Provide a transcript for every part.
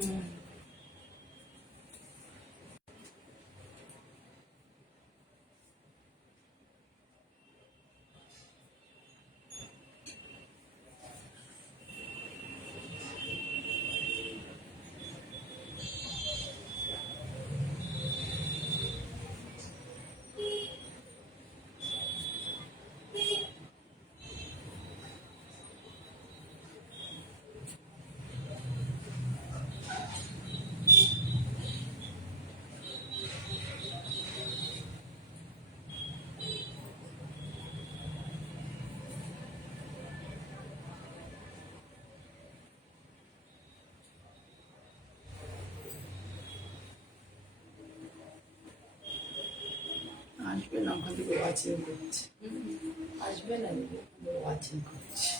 আসবে না, ওখান থেকে ওয়াচিং করছে। আসবে না, ওয়াচিং করছে।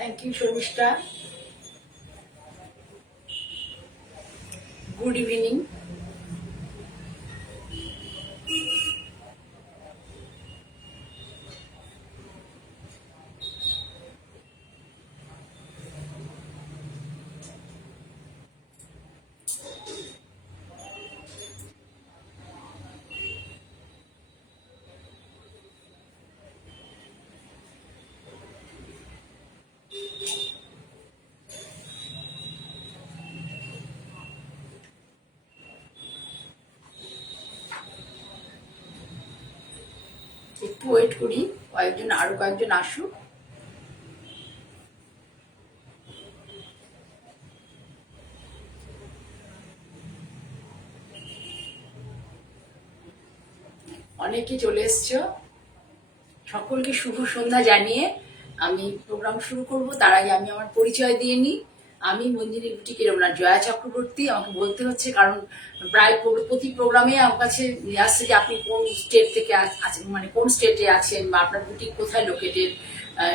Thank you, Shomishta. Good evening. একটু ওয়েট করি, আরো কয়েকজন আসুক। অনেকে চলে এসছো, সকলকে শুভ সন্ধ্যা জানিয়ে আমি প্রোগ্রাম শুরু করব। তার আগে আমি আমার পরিচয় দিয়ে নিই। আমি মঞ্জিনী বুটিকের ওনার জয়া চক্রবর্তী। আমাকে বলতে হচ্ছে কারণ প্রায় প্রতি প্রোগ্রামে আমার কাছে আসছে যে আপনি কোন স্টেট থেকে আছেন, মানে কোন স্টেটে আছেন বা আপনার বুটিক কোথায় লোকেটেড।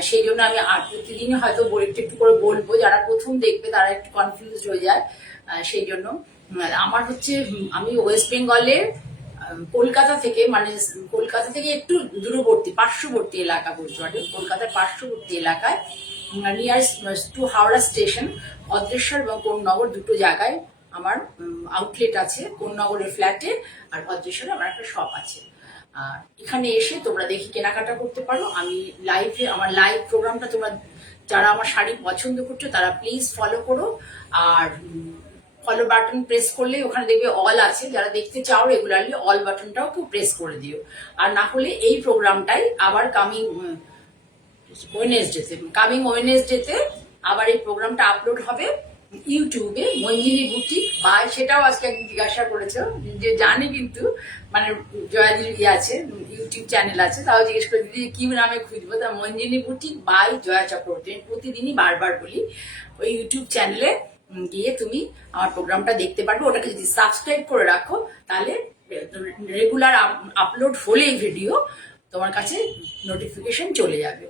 সেই জন্য আমি আর প্রতিদিনই হয়তো একটু একটু করে বলবো, যারা প্রথম দেখবে তারা একটু কনফিউজ হয়ে যায়। সেই জন্য আমার হচ্ছে, আমি ওয়েস্ট বেঙ্গলের কলকাতা থেকে, মানে কলকাতা থেকে একটু দূরবর্তী পার্শ্ববর্তী এলাকা বলতে পারি, কলকাতার পার্শ্ববর্তী এলাকায় nearest to Howrah station, Bhadreswar এবং কোন্নগর দুটো জায়গায় আমার আউটলেট আছে। কোন্নগরের ফ্ল্যাটে আর ভদ্রেশ্বরে আমার একটা শপ আছে। এখানে এসে তোমরা দেখি কেনাকাটা করতে পারো। আমি লাইভে, আমার লাইভ প্রোগ্রামটা তোমরা যারা আমার শাড়ি পছন্দ করছো তারা প্লিজ ফলো করো। আর ফলো বাটন প্রেস করলে ওখানে দেখবে অল আছে, যারা দেখতে চাও রেগুলারলি অল বাটনটাও কেউ প্রেস করে দিও। আর না হলে এই প্রোগ্রামটাই আবার কামিং ওয়েনেসডেতে আবার এই প্রোগ্রামটা আপলোড হবে ইউটিউবে, মঞ্জিনী বুটিক বা, সেটাও আজকে একদিন জিজ্ঞাসা করেছে যে জানি, কিন্তু মানে জয়াদির আছে ইউটিউব চ্যানেল আছে, তাও জিজ্ঞেস করে দিদি কি নামে খুঁজবো, তা মঞ্জিনী বুটিক বাই জয়া চক্রবর্তী প্রতিদিনই বারবার বলি। ওই ইউটিউব চ্যানেলে গিয়ে তুমি আমার প্রোগ্রামটা দেখতে পারবে। ওটাকে যদি সাবস্ক্রাইব করে রাখো তাহলে রেগুলার আপলোড হলে ভিডিও তোমার কাছে নোটিফিকেশন চলে যাবে।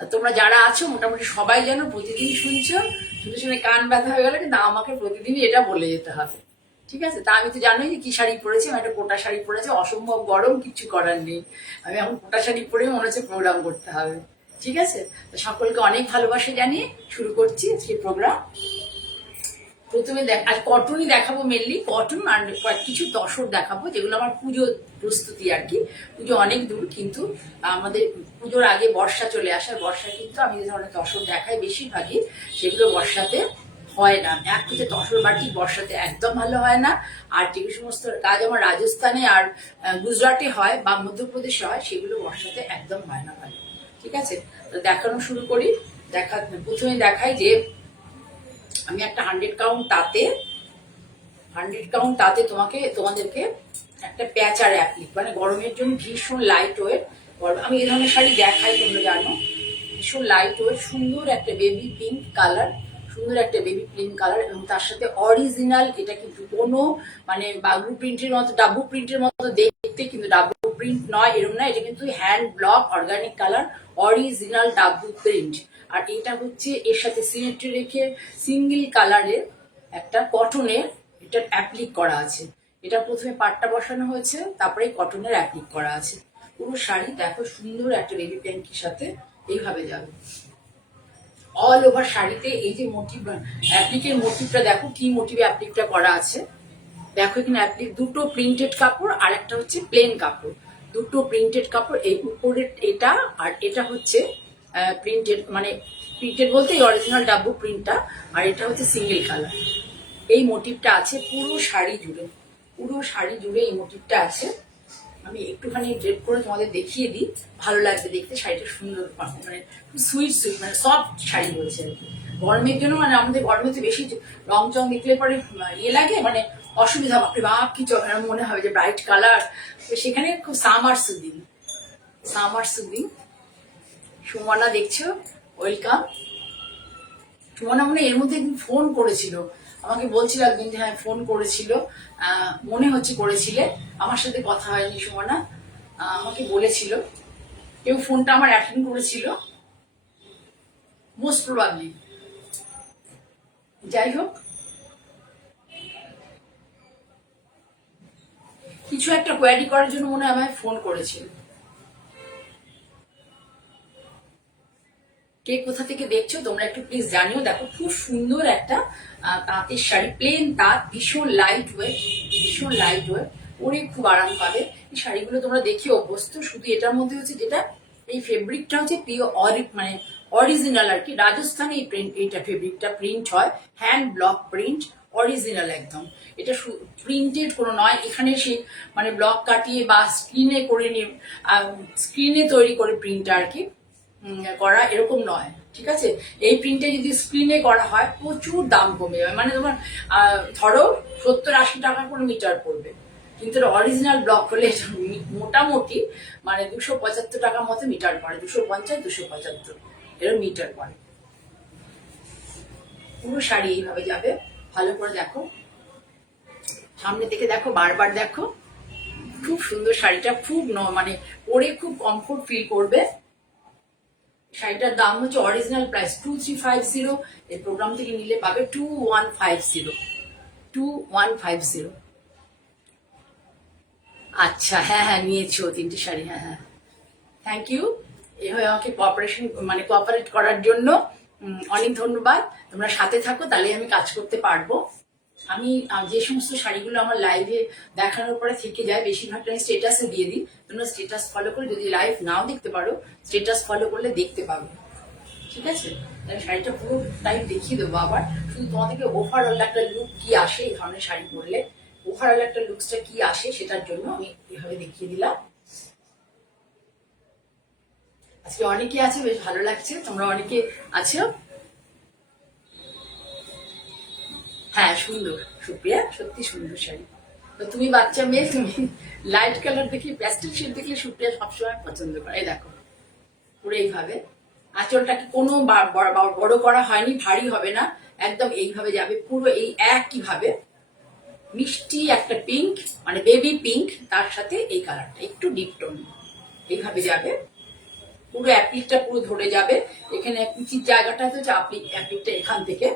তোমরা যারা আছো মোটামুটি সবাই যেন প্রতিদিন শুনছো, শুনে শুনে কান ব্যথা হয়ে গেলে কিন্তু আমাকে প্রতিদিনই এটা বলে যেতে হবে, ঠিক আছে? তা আমি তো জানোই যে কি শাড়ি পরেছি, আমি একটা কোটা শাড়ি পরেছি, অসম্ভব গরম, কিছু করার নেই। আমি এখন কোটা শাড়ি পরে মনে হচ্ছে প্রোগ্রাম করতে হবে, ঠিক আছে? তো সকলকে অনেক ভালোবাসা জানিয়ে শুরু করছি আজকে প্রোগ্রাম। প্রথমে আর কটনই দেখাবো, মেনলি কটন, আর কিছু তসর দেখাবো, যেগুলো আমার পুজো প্রস্তুতি আর কি। পুজো অনেক দূর, কিন্তু আমাদের পুজোর আগে বর্ষা চলে আসে। বর্ষা কিন্তু আমি যে ধরনের তসর দেখাই বেশিরভাগই সেগুলো বর্ষাতে হয় না। এক হচ্ছে তসর বাটি বর্ষাতে একদম ভালো হয় না, আর যে সমস্ত কাজ আমার রাজস্থানে আর গুজরাটে হয় বা মধ্যপ্রদেশে হয় সেগুলো বর্ষাতে একদম হয় না ভালো, ঠিক আছে? তো দেখানো শুরু করি। প্রথমে দেখাই যে আমি একটা 100 কাউন্ট তাতে 100 কাউন্ট, তাতে তোমাদেরকে একটা প্যাচ আর অ্যাপ্লিক, মানে গরমের জন্য ভীষণ লাইট ওয়েট। আমি এই ধরনের শাড়ি দেখাই, তোমরা জানো, ভীষণ লাইট ওয়েট, সুন্দর একটা বেবি পিঙ্ক কালার, সুন্দর একটা বেবি পিঙ্ক কালার, এবং তার সাথে অরিজিনাল, এটা কিন্তু কোনো মানে বাবু প্রিন্টের মতো, ডাব্বু প্রিন্টের মতো দেখতে, কিন্তু ডাব্বু প্রিন্ট নয়, এরকম না, এটা কিন্তু hand block organic colour, original dabu print. আর এটা হচ্ছে এর সাথে সিমেট্রি রেখে সিঙ্গেল কালারের একটা কটনের এটা অ্যাপ্লিক করা আছে। এটা প্রথমে পাটটা বসানো হয়েছে, তারপরে কটনের অ্যাপ্লিক করা আছে। পুরো শাড়ি দেখো সুন্দর একটা বেবি পিঙ্কের সাথে এইভাবে যাবে অল ওভার শাড়িতে। এই যে মোটিভ, অ্যাপ্লিকের মোটিভটা দেখো, কি মোটিভে অ্যাপ্লিকটা করা আছে দেখো। এখানে অ্যাপ্লিক দুটো প্রিন্টেড কাপড় আর একটা হচ্ছে প্লেন কাপড়, দুটো প্রিন্টেড কাপড়। এই উপরের এটা আর এটা হচ্ছে প্রিন্টেড, মানে প্রিন্টেড বলতে এই অরিজিনাল ডাব্বু প্রিন্টটা, আর এটা হচ্ছে সিঙ্গেল কালার। এই মোটিভটা আছে পুরো শাড়ি জুড়ে, পুরো শাড়ি জুড়ে এই মোটিভটা আছে। আমি একটুখানি ড্রেপ করে তোমাদের দেখিয়ে দিই, ভালো লাগবে দেখতে। শাড়িটা সুন্দর, মানে সুইট সুইট, মানে সফট শাড়ি বলছে আর কি। গরমের জন্য, মানে আমাদের গরমে তো বেশি রং চং দেখলে পরে ইয়ে লাগে, মানে অসুবিধা, বাপরে বাপ কি মনে হবে যে ব্রাইট কালার। তো সেখানে খুব summer soothing, summer soothing. Sumana দেখছো, ওয়েলকাম। সুমনা মনে এর মধ্যে একদিন ফোন করেছিল, আমাকে বলছিল একদিন যে হ্যাঁ ফোন করেছিল, মনে হচ্ছে করেছিলে, আমার সাথে কথা হয়নি সুমনা, আমাকে বলেছিল কেউ ফোনটা আমার অ্যাটেন্ড করেছিল, মোস্ট প্রবাবলি। যাই হোক, কিছু একটা কোয়ারি করার জন্য মনে হয় আমায় ফোন করেছিল। কে কোথা থেকে দেখছো তোমরা একটু প্লিজ জানিও। দেখো খুব সুন্দর একটা তাঁতের শাড়ি, প্লেন তাঁত, ভীষণ লাইট ওয়েট, ভীষণ লাইট ওয়েট, পরে খুব আরাম পাবে। এই শাড়িগুলো তোমরা দেখে অভ্যস্ত, শুধু এটার মধ্যে হচ্ছে যেটা এই ফেব্রিকটা হচ্ছে পিওর, মানে অরিজিনাল আর কি, রাজস্থানে এই প্রিন্ট, এইটা ফেব্রিকটা প্রিন্ট হয়, হ্যান্ড ব্লক প্রিন্ট, অরিজিনাল একদম। এটা প্রিন্টেড কোনো নয়, এখানে সে মানে ব্লক কাটিয়ে বা স্ক্রিনে করে নিয়ে, স্ক্রিনে তৈরি করে প্রিন্ট আর কি করা, এরকম নয়, ঠিক আছে। এই প্রিন্টে যদি স্ক্রিনে করা হয় প্রচুর দাম কমে যাবে, মানে তোমার ধরো 70-80 টাকা করে মিটার পড়বে, কিন্তু অরিজিনাল ব্লক হলে মোটামুটি মানে 275 টাকার মতো মিটার পড়ে, 250-275 এরকম মিটার পড়ে। পুরো শাড়ি এইভাবে যাবে, ভালো করে দেখো, সামনে থেকে দেখো, বারবার দেখো, খুব সুন্দর শাড়িটা, খুব মানে পরে খুব কমফোর্ট ফিল করবে। শাড়িটার দাম হচ্ছে অরিজিনাল প্রাইস 2350, এই প্রোগ্রাম থেকে নিলে পাবে 2150। আচ্ছা, হ্যাঁ হ্যাঁ নিয়েছো 3টে শাড়ি, হ্যাঁ হ্যাঁ, থ্যাংক ইউ। এভাবে আমাকে কোঅপারেট করার জন্য অনেক ধন্যবাদ। তোমরা সাথে থাকো, তাহলে আমি কাজ করতে পারবো। আমি যে সমস্ত শাড়িগুলো আমার লাইভে দেখানোর পরে থেকে যায়, বেশিরভাগটা আমি স্টেটাসে দিয়ে দিই। তোমরা স্টেটাস ফলো করে, যদি লাইভ নাও দেখতে পারো, স্টেটাস ফলো করলে দেখতে পাবে, ঠিক আছে। তাহলে শাড়িটা পুরো টাইম দেখিয়ে দেবো আবার, শুধু তোমাদেরকে ওভারঅল একটা লুক কি আসে এই ধরনের শাড়ি পরলে, ওভারঅল একটা লুকসটা কি আসে সেটার জন্য আমি এভাবে দেখিয়ে দিলাম। আজকে অনেকে আছে, বেশ ভালো লাগছে, তোমরা অনেকে আছো। হ্যাঁ সুন্দর, সুপ্রিয়া সত্যি সুন্দর শাড়ি। তো তুমি বাচ্চা মেয়ে, তুমি লাইট কালার দেখি, প্যাস্টেল শেড দেখি সুপ্রিয়া সবসময় পছন্দ করে। এই দেখো পুরো এইভাবে, আঁচলটাকে কোনো বড় করা হয়নি, ভারী হবে না, একদম এইভাবে যাবে পুরো, এই একই ভাবে মিষ্টি একটা পিঙ্ক, মানে বেবি পিঙ্ক, তার সাথে এই কালারটা একটু ডিপ টোন, এইভাবে যাবে পুরো। অ্যাপ্লিকটা পুরো ধরে যাবে, এখানে কুচির জায়গাটা হচ্ছে অ্যাপ্লিকটা এখান থেকে,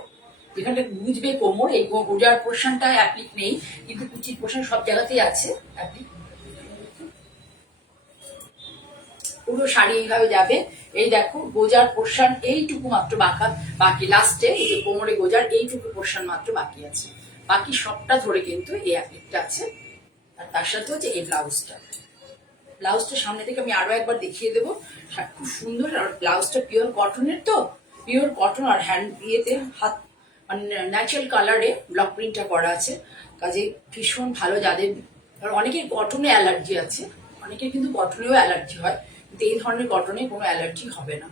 যেখানটা বুঝবে কোমর, এই গোজার পোর্শনটা অ্যাপ্লিক নেই, কিন্তু কুচির পোর্শন সব জায়গাতেই আছে অ্যাপ্লিক। পুরো শাড়ি এইভাবে যাবে। এই দেখো গোজার পোর্শন এইটুকু মাত্র বাকি, লাস্টে এই যে কোমরে গোজার এইটুকু পোর্শন মাত্র বাকি আছে, বাকি সবটা ধরে কিন্তু এই অ্যাপ্লিকটা আছে। আর তার সাথে হচ্ছে এই ব্লাউজটা, ব্লাউজটা সামনে থেকে আমি আরো একবার দেখিয়ে দেবো, খুব সুন্দর। আর ব্লাউজটা পিওর কটনের, তো পিওর কটন, আর হ্যান্ড ইয়েতে হাত, মানে ন্যাচারাল কালারে ব্লক প্রিন্টটা করা আছে, কাজে ভীষণ ভালো। যাদের অনেকের কটনে অ্যালার্জি আছে, অনেকের কিন্তু কটনেও অ্যালার্জি হয়, কিন্তু এই ধরনের কটনে কোনো অ্যালার্জি হবে না।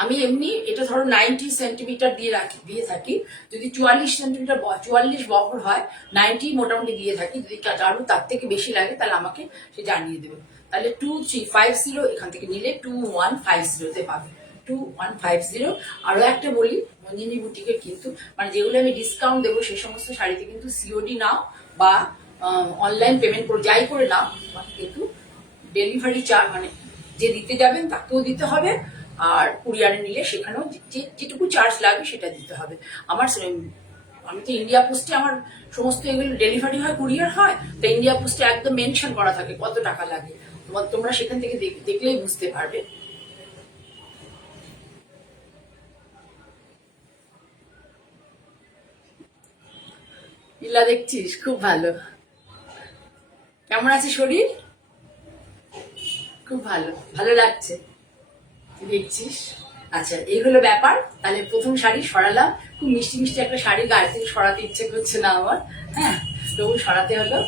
আমি এমনি এটা ধরো 90 সেন্টিমিটার দিয়ে থাকি। যদি 44 সেন্টিমিটার 44 বহর হয় 90 মোটামুটি দিয়ে থাকি। যদি কারো তার থেকে বেশি লাগে তাহলে আমাকে সে জানিয়ে দেবে। তাহলে 2350 এখান থেকে নিলে 2150 পাবে। 2150। আরো একটা বলি, মঞ্জিনী বুটিকের কিন্তু মানে যেগুলো আমি ডিসকাউন্ট দেবো সেই সমস্ত শাড়িতে কিন্তু সিওডি নাও বা অনলাইন পেমেন্ট করে যাই করে নাও, কিন্তু ডেলিভারি চার্জ মানে যে দিতে যাবেন তাকেও দিতে হবে, আর কুরিয়ারে নিলে সেখানেও যেটুকু চার্জ লাগবে সেটা দিতে হবে। আমি তো ইন্ডিয়া পোস্টে আমার সমস্ত এগুলো ডেলিভারি হয়, কুরিয়ার হয়, তো ইন্ডিয়া পোস্টে একদম মেনশন করা থাকে কত টাকা লাগে। তোমরা সেখান থেকে দেখলেই বুঝতে পারবে। ইল্লা দেখছিস, খুব ভালো। কেমন আছে শরীর? খুব ভালো, ভালো লাগছে দেখছিস। আচ্ছা, এই হলো ব্যাপার। তাহলে প্রথম শাড়ি সরালাম, খুব মিষ্টি মিষ্টি একটা শাড়ি, গায়ে থেকে সরাতে ইচ্ছে করছে না আমার। হ্যাঁ, তবু সরাতে হলো।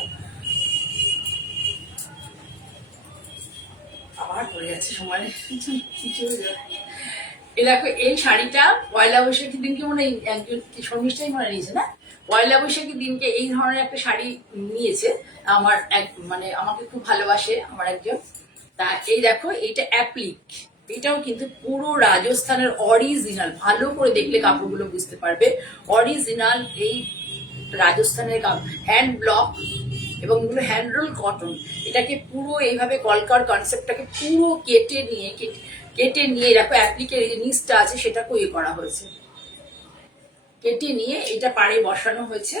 আবার পড়ে যাচ্ছে সময়। এ দেখো, এই শাড়িটা পয়লা বৈশাখীর দিনকে মনে হয় একজন শর্মিষ্ঠাই মনে নিয়েছে না, পয়লা বৈশাখীর দিনকে এই ধরনের একটা শাড়ি নিয়েছে আমার এক মানে আমাকে খুব ভালোবাসে আমার একজন। তা এই দেখো, এইটা অ্যাপ্লিক, এটাও কিন্তু পুরো রাজস্থানের অরিজিনাল, ভালো করে দেখলে কাপড়গুলো বুঝতে পারবে অরিজিনাল এই রাজস্থানের হ্যান্ড ব্লক, এবং এগুলো হ্যান্ড রোল কটন। এটাকে পুরো এইভাবে কলকার কনসেপ্টটাকে পুরো কেটে নিয়ে দেখো অ্যাপ্লিকের যে নিচটা আছে সেটাকেও ইয়ে করা হয়েছে, কেটে নিয়ে এটা পাড়ে বসানো হয়েছে।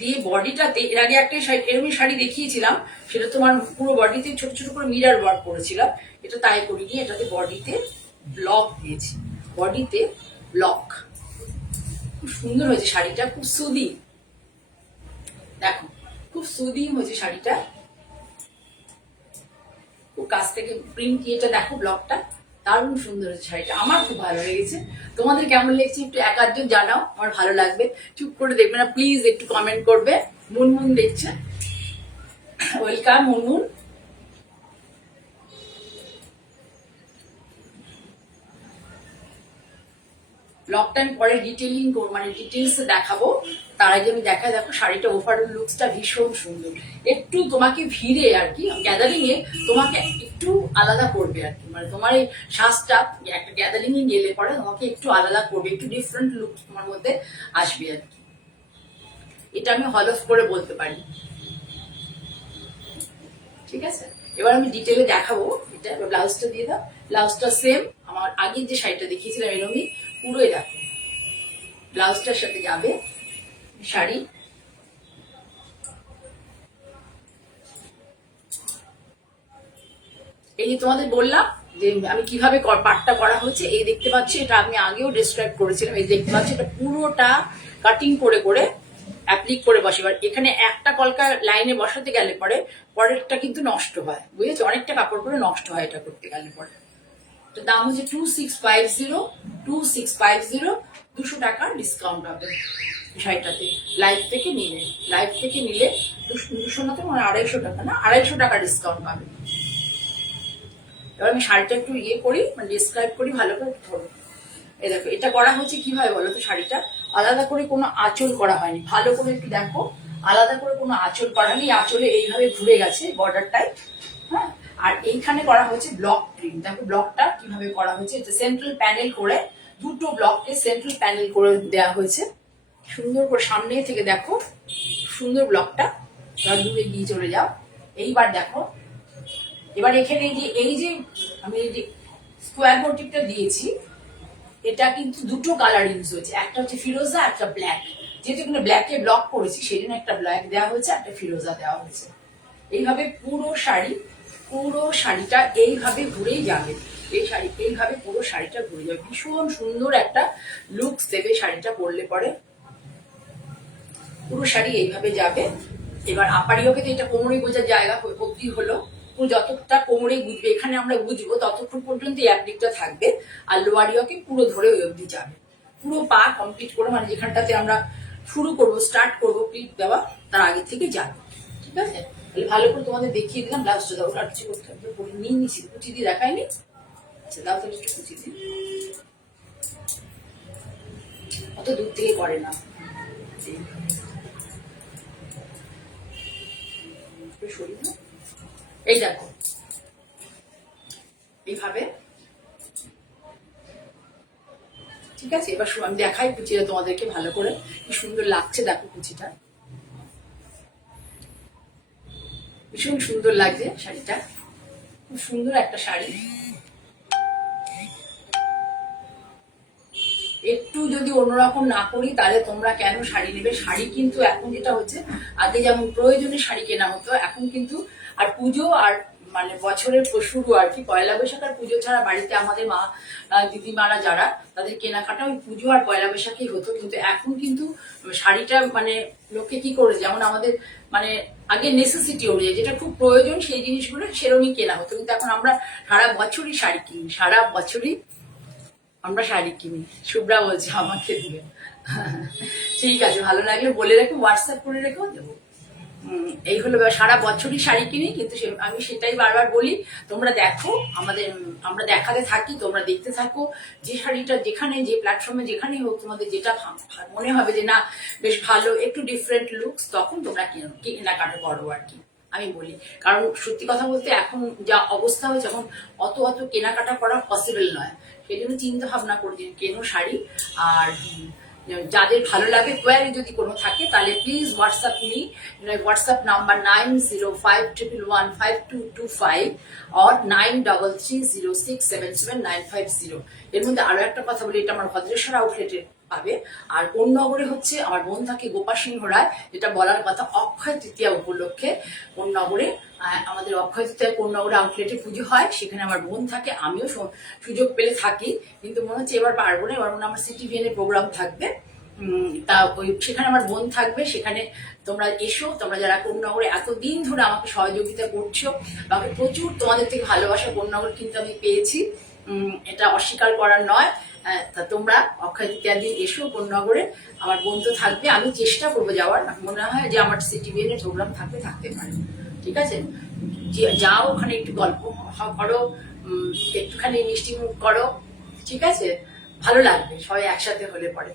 দিয়ে বডিটাতে এর আগে একটা এরকম শাড়ি দেখিয়েছিলাম, সেটা তোমার পুরো বডিতে ছোট ছোট করে মিরার ওয়ার্ক করেছিলাম। এটা তাই করিনি, এটাতে বডিতে ব্লক দিয়েছি, বডিতে ব্লক। খুব সুন্দর হয়েছে শাড়িটা, খুব সুদি, দেখো খুব সুদিং হয়েছে শাড়িটা। খুব কাছ থেকে প্রিন্ট এটা দেখো, ব্লকটা দারুণ সুন্দর হয়েছে শাড়িটা, আমার খুব ভালো লেগেছে। তোমাদের কেমন লেগেছে একটু এক আধজন জানাও, আমার ভালো লাগবে। চুপ করে দেখবে না প্লিজ, একটু কমেন্ট করবে। মুনমুন দেখছে, ওয়েলকাম মুনমুন। ব্লগটা আমি পরে ডিটেলিং করবো, মানে ডিটেলস দেখাবো। তার আগে আমি দেখো শাড়িটা ওভারঅল লুকসটা ভীষণ সুন্দর। একটু তোমাকে ভিড়ে আর কি গ্যাদারিং এ তোমাকে একটু আলাদা করবে আর কি, মানে তোমার এই সাজটা একটা গ্যাদারিং এ গেলে পরে তোমাকে একটু আলাদা করবে, একটু ডিফারেন্ট লুক তোমার মধ্যে আসবে আর কি। এটা আমি হলফ করে বলতে পারি, ঠিক আছে। এবার আমি ডিটেলে দেখাবো। এটা ব্লাউজটা দিয়ে দাও, ব্লাউজটা সেম আমার আগের যে শাড়িটা দেখিয়েছিলাম এরকমই পুরোই দেখো, ব্লাউজটার সাথে যাবে শাড়ি। এই যে তোমাদের বললাম যে আমি কিভাবে পাটটা করা হচ্ছে, এই দেখতে পাচ্ছি, এটা আমি আগেও ডিসক্রাইব করেছিলাম। এই দেখতে পাচ্ছি এটা পুরোটা কাটিং করে করে অ্যাপ্লিক করে বসে। এবার এখানে একটা কলকা লাইনে বসাতে গেলে পরে পরেরটা কিন্তু নষ্ট হয়, বুঝেছো, অনেকটা কাপড় করে নষ্ট হয় এটা করতে গেলে পরে। তো দাম হচ্ছে 2650, 200 টাকা ডিসকাউন্ট হবে শাড়িটাতে। লাইভ থেকে নিলে 200 না, তো মানে 250 টাকা না, 250 টাকা ডিসকাউন্ট পাবে। এবার আমি শাড়িটা একটু ইয়ে করি, মানে ডিসক্রাইব করি ভালো করে ধরো। এই দেখো, এটা করা হয়েছে কিভাবে বলো তো, শাড়িটা আলাদা করে কোনো আঁচল করা হয়নি, ভালো করে একটু দেখো, আলাদা করে কোনো আঁচল করা নেই, আঁচলে এইভাবে ঘুরে গেছে বর্ডারটাই। হ্যাঁ, আর এইখানে করা হয়েছে ব্লক প্রিন্ট, দেখো ব্লকটা কিভাবে করা হয়েছে, সেন্ট্রাল প্যানেল করে দুটো ব্লককে সেন্ট্রাল প্যানেল করে দেওয়া হয়েছে সুন্দর করে। সামনে থেকে দেখো সুন্দর ব্লকটা, দূরে গিয়ে চলে যাও। এইবার দেখো, এবার এখানে এই যে আমি এই যে স্কোয়ার মোটিভটা দিয়েছি, এটা কিন্তু দুটো কালার ইউজ হয়েছে, একটা হচ্ছে ফিরোজা, একটা ব্ল্যাক। যেহেতু এখানে ব্ল্যাকে ব্লক করেছি সেই জন্য একটা ব্ল্যাক দেওয়া হয়েছে, একটা ফিরোজা দেওয়া হয়েছে। এইভাবে পুরো শাড়িটা এইভাবে ঘুরেই যাবে, এই শাড়ি এইভাবে পুরো শাড়িটা ঘুরে যাবে, ভীষণ সুন্দর একটা লুকস দেবে শাড়িটা পরলে পরে। পুরো শাড়ি এইভাবে যাবে। এবার আপারিওকে তো এটা কোমরে গোজার জায়গা অব্দি হলো, যতটা কোমরে গুজবে এখানে আমরা বুঝবো ততক্ষণ পর্যন্ত এই অ্যাপ্লিকটা থাকবে, আর লোয়ারিওকে পুরো ধরে ওই অব্দি যাবে। পুরো পা কমপ্লিট করে, মানে যেখানটাতে আমরা শুরু করবো স্টার্ট করবো ক্লিপ দেওয়া, তার আগে থেকে যাবে, ঠিক আছে। তাহলে ভালো করে তোমাদের দেখিয়ে দিলাম। ব্লাউজটা দাও, আর কিছু করতে হবে নিয়ে নিচ্ছি, কুচি দিয়ে দেখায়নি। আচ্ছা দাও তাহলে একটু কুচি দিই, অত দূর থেকে করে না। এই দেখো এইভাবে, ঠিক আছে। এবার আমি দেখাই কুচিটা তোমাদেরকে ভালো করে, কি সুন্দর লাগছে দেখো কুচিটা, ভীষণ সুন্দর লাগছে শাড়িটা, খুব সুন্দর একটা শাড়ি। একটু যদি অন্যরকম না করি তাহলে তোমরা কেন শাড়ি নেবে? শাড়ি কিন্তু এখন যেটা হচ্ছে, আগে যেমন প্রয়োজনে শাড়ি কেনা হতো, এখন কিন্তু আর পুজো আর মানে বছরের শুরু আর কি, পয়লা বৈশাখ আর পুজো ছাড়া বাড়িতে আমাদের মা দিদিমারা যারা, তাদের কেনাকাটা ওই পুজো আর পয়লা বৈশাখেই হতো। কিন্তু এখন কিন্তু শাড়িটা মানে লোকে কি করে, যেমন আমাদের মানে আগে নেসেসিটি অনুযায়ী যেটা খুব প্রয়োজন সেই জিনিসগুলো সেরকমই কেনা হতো, কিন্তু এখন আমরা সারা বছরই শাড়ি কিনি, সারা বছরই আমরা শাড়ি কিনি। শুভ্রা বলছে আমাকে দিয়ে। ঠিক আছে, ভালো লাগলে বলে রেখো, হোয়াটসঅ্যাপ করে রেখো, দেবো। এই হলো সারা বছরই শাড়ি কিনি, কিন্তু আমি সেটাই বারবার বলি, তোমরা দেখো আমাদের, আমরা দেখাতে থাকি, তোমরা দেখতে থাকো। যে শাড়িটা যেখানে, যে প্ল্যাটফর্মে যেখানেই হোক, তোমাদের যেটা মনে হবে যে না বেশ ভালো, একটু ডিফারেন্ট লুকস, তখন তোমরা কেনাকাটা করো আর কি, আমি বলি। কারণ সত্যি কথা বলতে এখন যা অবস্থা হয়েছে, এখন অত অত কেনাকাটা করা পসিবল নয়। সেই জন্য চিন্তা ভাবনা করে দিন কেনো শাড়ি। আর যাদের ভালো লাগে, কোয়ারি যদি কোনো থাকে তাহলে please WhatsApp me, WhatsApp number 9051115225 or 9330677950। এর মধ্যে আরো একটা কথা বলি, এটা আমার ভদ্রেশ্বর আউটলেটে পাবে। আর কোন্নগরে হচ্ছে আমার বোন থাকে গোপা সিংহ রায়, যেটা বলার কথা, অক্ষয় তৃতীয়া উপলক্ষে কোন্নগরে আমাদের অক্ষয় তৃতীয়া কোন্নগরে আউটলেটে পুজো হয়, সেখানে আমার বোন থাকে, আমিও সুযোগ পেলে থাকি, কিন্তু মনে হচ্ছে এবার পারবো না, এবার মনে আমার সিটিভিএন এর প্রোগ্রাম থাকবে। তা ওই সেখানে আমার বোন থাকবে, সেখানে তোমরা এসো। তোমরা যারা কোন্নগরে এতদিন ধরে আমাকে সহযোগিতা করছো, আমাকে প্রচুর তোমাদের থেকে ভালোবাসা কোন্নগর কিন্তু আমি পেয়েছি, এটা অস্বীকার করার নয়। তা তোমরা অক্ষয় তৃতীয়ার দিন এসো কোন্নগরে, আমার বোন তো থাকবে, আমি চেষ্টা করবো যাওয়ার, মনে হয় যে আমার সিটিভিএন এর প্রোগ্রাম থাকতে পারে, ঠিক আছে। যাও ওখানে একটু গল্প করো, একটুখানি মিষ্টি মুখ করো, ঠিক আছে, ভালো লাগবে সবাই একসাথে হলে পরে।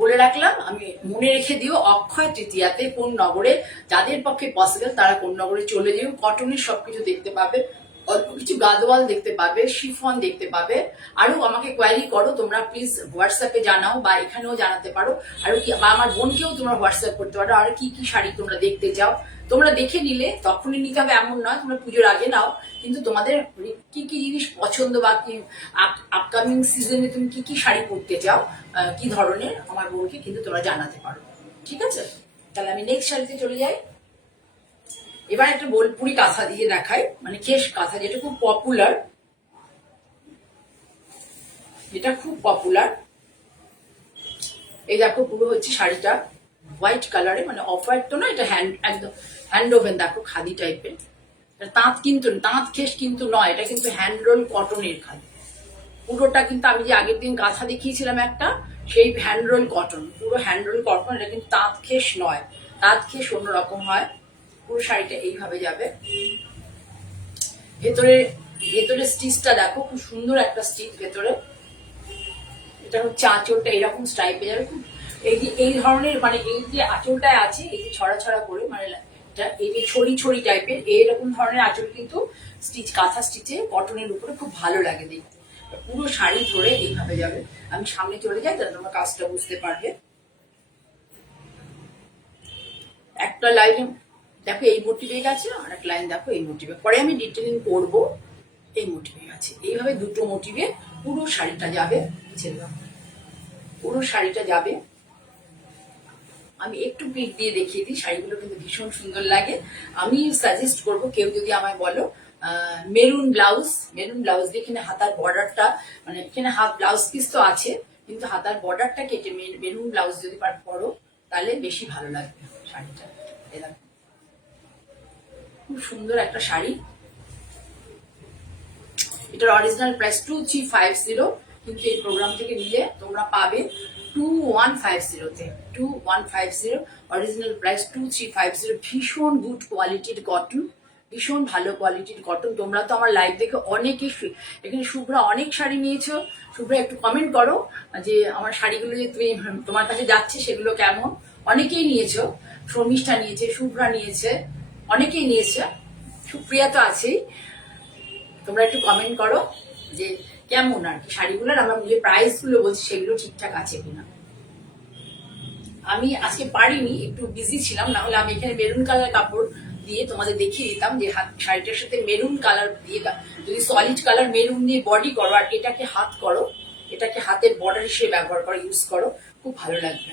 বলে রাখলাম, আমি মনে রেখে দিও, অক্ষয় তৃতীয়াতে কোন্নগরে যাদের পক্ষে পসিবল তারা কোন্নগরে চলে যেও, কটনের সবকিছু দেখতে পাবে, অল্প কিছু গাদোয়াল দেখতে পাবে, শিফন দেখতে পাবে। আরো আমাকে কোয়ারি করো তোমরা, প্লিজ হোয়াটসঅ্যাপে জানাও বা এখানেও জানাতে পারো, আর কি বা আমার বোনকেও তোমরা হোয়াটসঅ্যাপ করতে পারো, আর কি কি শাড়ি তোমরা দেখতে চাও। তোমরা দেখে নিলে তখনই নিতে হবে এমন নয়, তোমরা পুজোর আগে নাও, কিন্তু তোমাদের কি কি জিনিস পছন্দ বা কি আপকামিং সিজনে তুমি কি কি শাড়ি পরতে চাও, কি ধরনের, আমার বোনকে কিন্তু তোমরা জানাতে পারো, ঠিক আছে। তাহলে আমি নেক্সট শাড়িতে চলে যাই। এবার একটা বোলপুরি কাঁথা দিয়ে দেখাই, মানে খেস কাঁথা, যেটা খুব পপুলার, যেটা খুব পপুলার। এই দেখো পুরো হচ্ছে শাড়িটা হোয়াইট কালারে, মানে অফ হোয়াইট তো না, এটা একদম হ্যান্ড ওভেন, দেখো খাদি টাইপের, তাঁত কিন্তু তাঁত খেস কিন্তু নয়, এটা কিন্তু হ্যান্ড রোল কটনের খাদি পুরোটা। কিন্তু আমি যে আগের দিন কাঁথা দেখিয়েছিলাম একটা, সেই হ্যান্ড রোল কটন, পুরো হ্যান্ড রোল কটন, এটা কিন্তু তাঁত খেস নয়, তাঁত খেস অন্যরকম হয়। পুরো শাড়িটা এইভাবে যাবে, ভেতরে ভেতরে স্টিচটা দেখো, খুব সুন্দর একটা স্টিচ ভেতরে। এটা হচ্ছে আঁচলটা এরকম স্টাইপে যাবে, খুব এই ধরনের, মানে এই যে আঁচলটায় আছে, এই যে ছড়া ছড়া করে, মানে এই যে ছড়ি ছড়ি টাইপের এইরকম ধরনের আঁচল কিন্তু স্টিচ, কাঁথা স্টিচে কটনের উপরে খুব ভালো লাগে দেখতে। পুরো শাড়ি ধরে এইভাবে যাবে। আমি সামনে চলে যাই, তাহলে তোমরা কাজটা বুঝতে পারবে। একটা লাইন দেখো এই মোটিভে গেছে, আর এক লাইন দেখো এই মোটিভে, পরে আমি ডিটেলিং করবো। এই মোটিভে গেছে, এইভাবে দুটো মোটিভে পুরো শাড়িটা যাবে, পুরো শাড়িটা যাবে। আমি একটু পিক দিয়ে দেখিয়ে দিই, শাড়িগুলো কিন্তু ভীষণ সুন্দর লাগে। আমি সাজেস্ট করবো, কেউ যদি আমায় বলো মেরুন ব্লাউজ দিয়ে, এখানে হাতার বর্ডারটা, মানে এখানে হাফ ব্লাউজ পিস তো আছে, কিন্তু হাতার বর্ডারটা কেটে মেরুন ব্লাউজ যদি পরো তাহলে বেশি ভালো লাগবে শাড়িটা। এরকম খুব সুন্দর একটা শাড়ি। এটার অরিজিনাল প্রাইস 2350, কিন্তু এই প্রোগ্রাম থেকে নিলে তোমরা পাবে 2150-তে, 2150 অরিজিনাল প্রাইস 2350। ভীষণ গুড কোয়ালিটির কটন, ভীষণ ভালো কোয়ালিটির কটন। তোমরা তো আমার লাইভ দেখে অনেকেই এখানে শুভ্রা অনেক শাড়ি নিয়েছো। শুভ্রা একটু কমেন্ট করো যে আমার শাড়িগুলো যে তুমি তোমার কাছে যাচ্ছে সেগুলো কেমন। অনেকেই নিয়েছো, শর্মিষ্ঠা নিয়েছে, শুভ্রা নিয়েছে, অনেকেই নিয়েছে, সুপ্রিয়া তো আছেই। তোমরা একটু কমেন্ট করো যে কেমন আর কি শাড়িগুলোর, আমার যে প্রাইস গুলো বলছি সেগুলো ঠিকঠাক আছে কিনা। আমি আজকে পারিনি, একটু বিজি ছিলাম, না হলে আমি এখানে মেরুন কালার কাপড় দিয়ে তোমাদের দেখিয়ে দিতাম যে শাড়িটার সাথে মেরুন কালার দিয়ে, যদি সলিড কালার মেরুন দিয়ে বডি করো আর এটাকে হাত করো, এটাকে হাতের বর্ডার হিসেবে ব্যবহার করো, ইউজ করো, খুব ভালো লাগবে।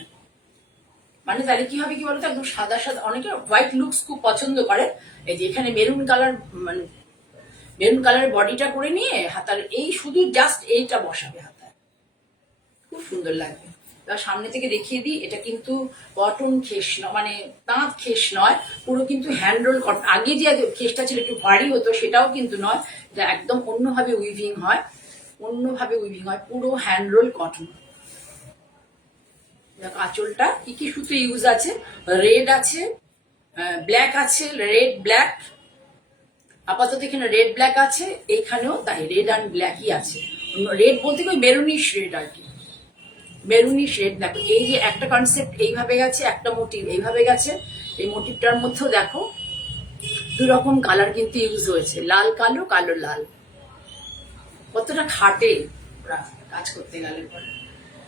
মানে তাহলে কি হবে কি বলতো, একদম সাদা সাদা, অনেকে হোয়াইট লুকস খুব পছন্দ করে। এই যে এখানে মেরুন কালার, মানে মেরুন কালারের বডিটা করে নিয়ে হাতার এই শুধু জাস্ট এইটা বসাবে হাতায়, খুব সুন্দর লাগবে। সামনে থেকে দেখিয়ে দিই, এটা কিন্তু কটন খেস নয়, মানে তাঁত খেস নয়, পুরো কিন্তু হ্যান্ড রোল কটন। আগে যে খেসটা ছিল একটু ভারী হতো সেটাও কিন্তু নয়, যা একদম অন্যভাবে উইভিং হয়, অন্যভাবে উইভিং হয়, পুরো হ্যান্ড রোল কটন। আঁচলটা কি কি সুতো ইউজ আছে, রেড আছে, ব্ল্যাক আছে, রেড ব্ল্যাক, আপাতত এখানে রেড ব্ল্যাক আছে, এইখানেও তাই রেড অ্যান্ড ব্ল্যাকই আছে। রেড বলতে কি মেরুনিশ রেড আর কি, মেরুনিশ রেড। দেখো এই যে একটা কনসেপ্ট এইভাবে গেছে, একটা মোটিভ এইভাবে গেছে, এই মোটিভটার মধ্যেও দেখো দু রকম কালার কিন্তু ইউজ হয়েছে, লাল কালো, কালো লাল। কতটা খাটে ওরা কাজ করতে গেলে পরে,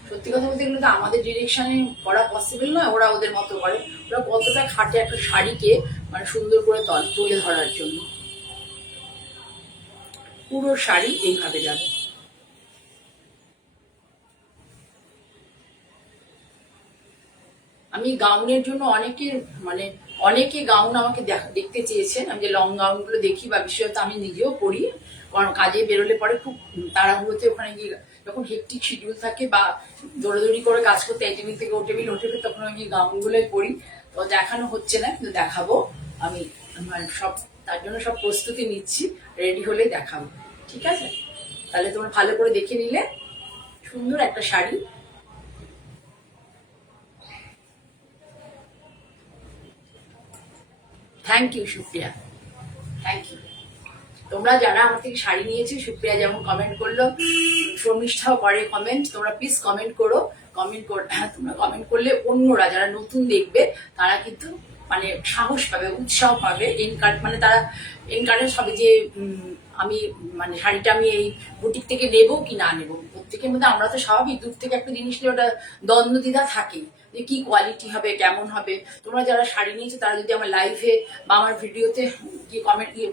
সত্যি কথা বলতে গেলে তো আমাদের ডিরেকশনে করা পসিবল নয়, ওরা ওদের মতো করে। ওরা কতটা খাটে একটা শাড়িকে মানে সুন্দর করে তুলে ধরার জন্য। পুরো শাড়ি এইভাবে যাবে। আমি গাউনের জন্য অনেকে গাউন আমাকে দেখতে চেয়েছেন। আমি যে লং গাউন গুলো দেখি বা বিশেষত আমি নিজেও পরি, কারণ কাজে বেরোলে পরে খুব তাড়াহুড়োতে ওখানে গিয়ে যখন হেকটিক শিডিউল থাকে বা দৌড়াদৌড়ি করে কাজ করতে এই টেবিল থেকে ও টেবিল তখন আমি গাউন গুলোই পরি। তো দেখানো হচ্ছে না, কিন্তু দেখাবো আমি, সব তার জন্য সব প্রস্তুতি নিচ্ছি, রেডি হলেই দেখাবো, ঠিক আছে? তাহলে তোমরা ভালো করে দেখে নিলে সুন্দর একটা sari. Thank you Supriya, thank you. তোমরা যারা আমার থেকে শাড়ি নিয়েছো, সুপ্রিয়া যেমন কমেন্ট করলো, শর্মিষ্ঠাও করে কমেন্ট, তোমরা প্লিজ কমেন্ট করো। তোমরা কমেন্ট করলে অন্যরা যারা নতুন দেখবে তারা কিন্তু মানে সাহস পাবে, উৎসাহ পাবে, মানে তারা এনকারেজ হবে যে আমি মানে শাড়িটা আমি এই বুটিক থেকে নেবো কি না নেবো। প্রত্যেকের মধ্যে আমরা তো স্বাভাবিক দূর থেকে একটা জিনিস নিয়ে ওটা দ্বন্দ্ব দ্বিধা থাকেই, যে কি কোয়ালিটি হবে, কেমন হবে। তোমরা যারা শাড়ি নিয়েছো তারা যদি আমার লাইভে বা আমার ভিডিওতে গিয়ে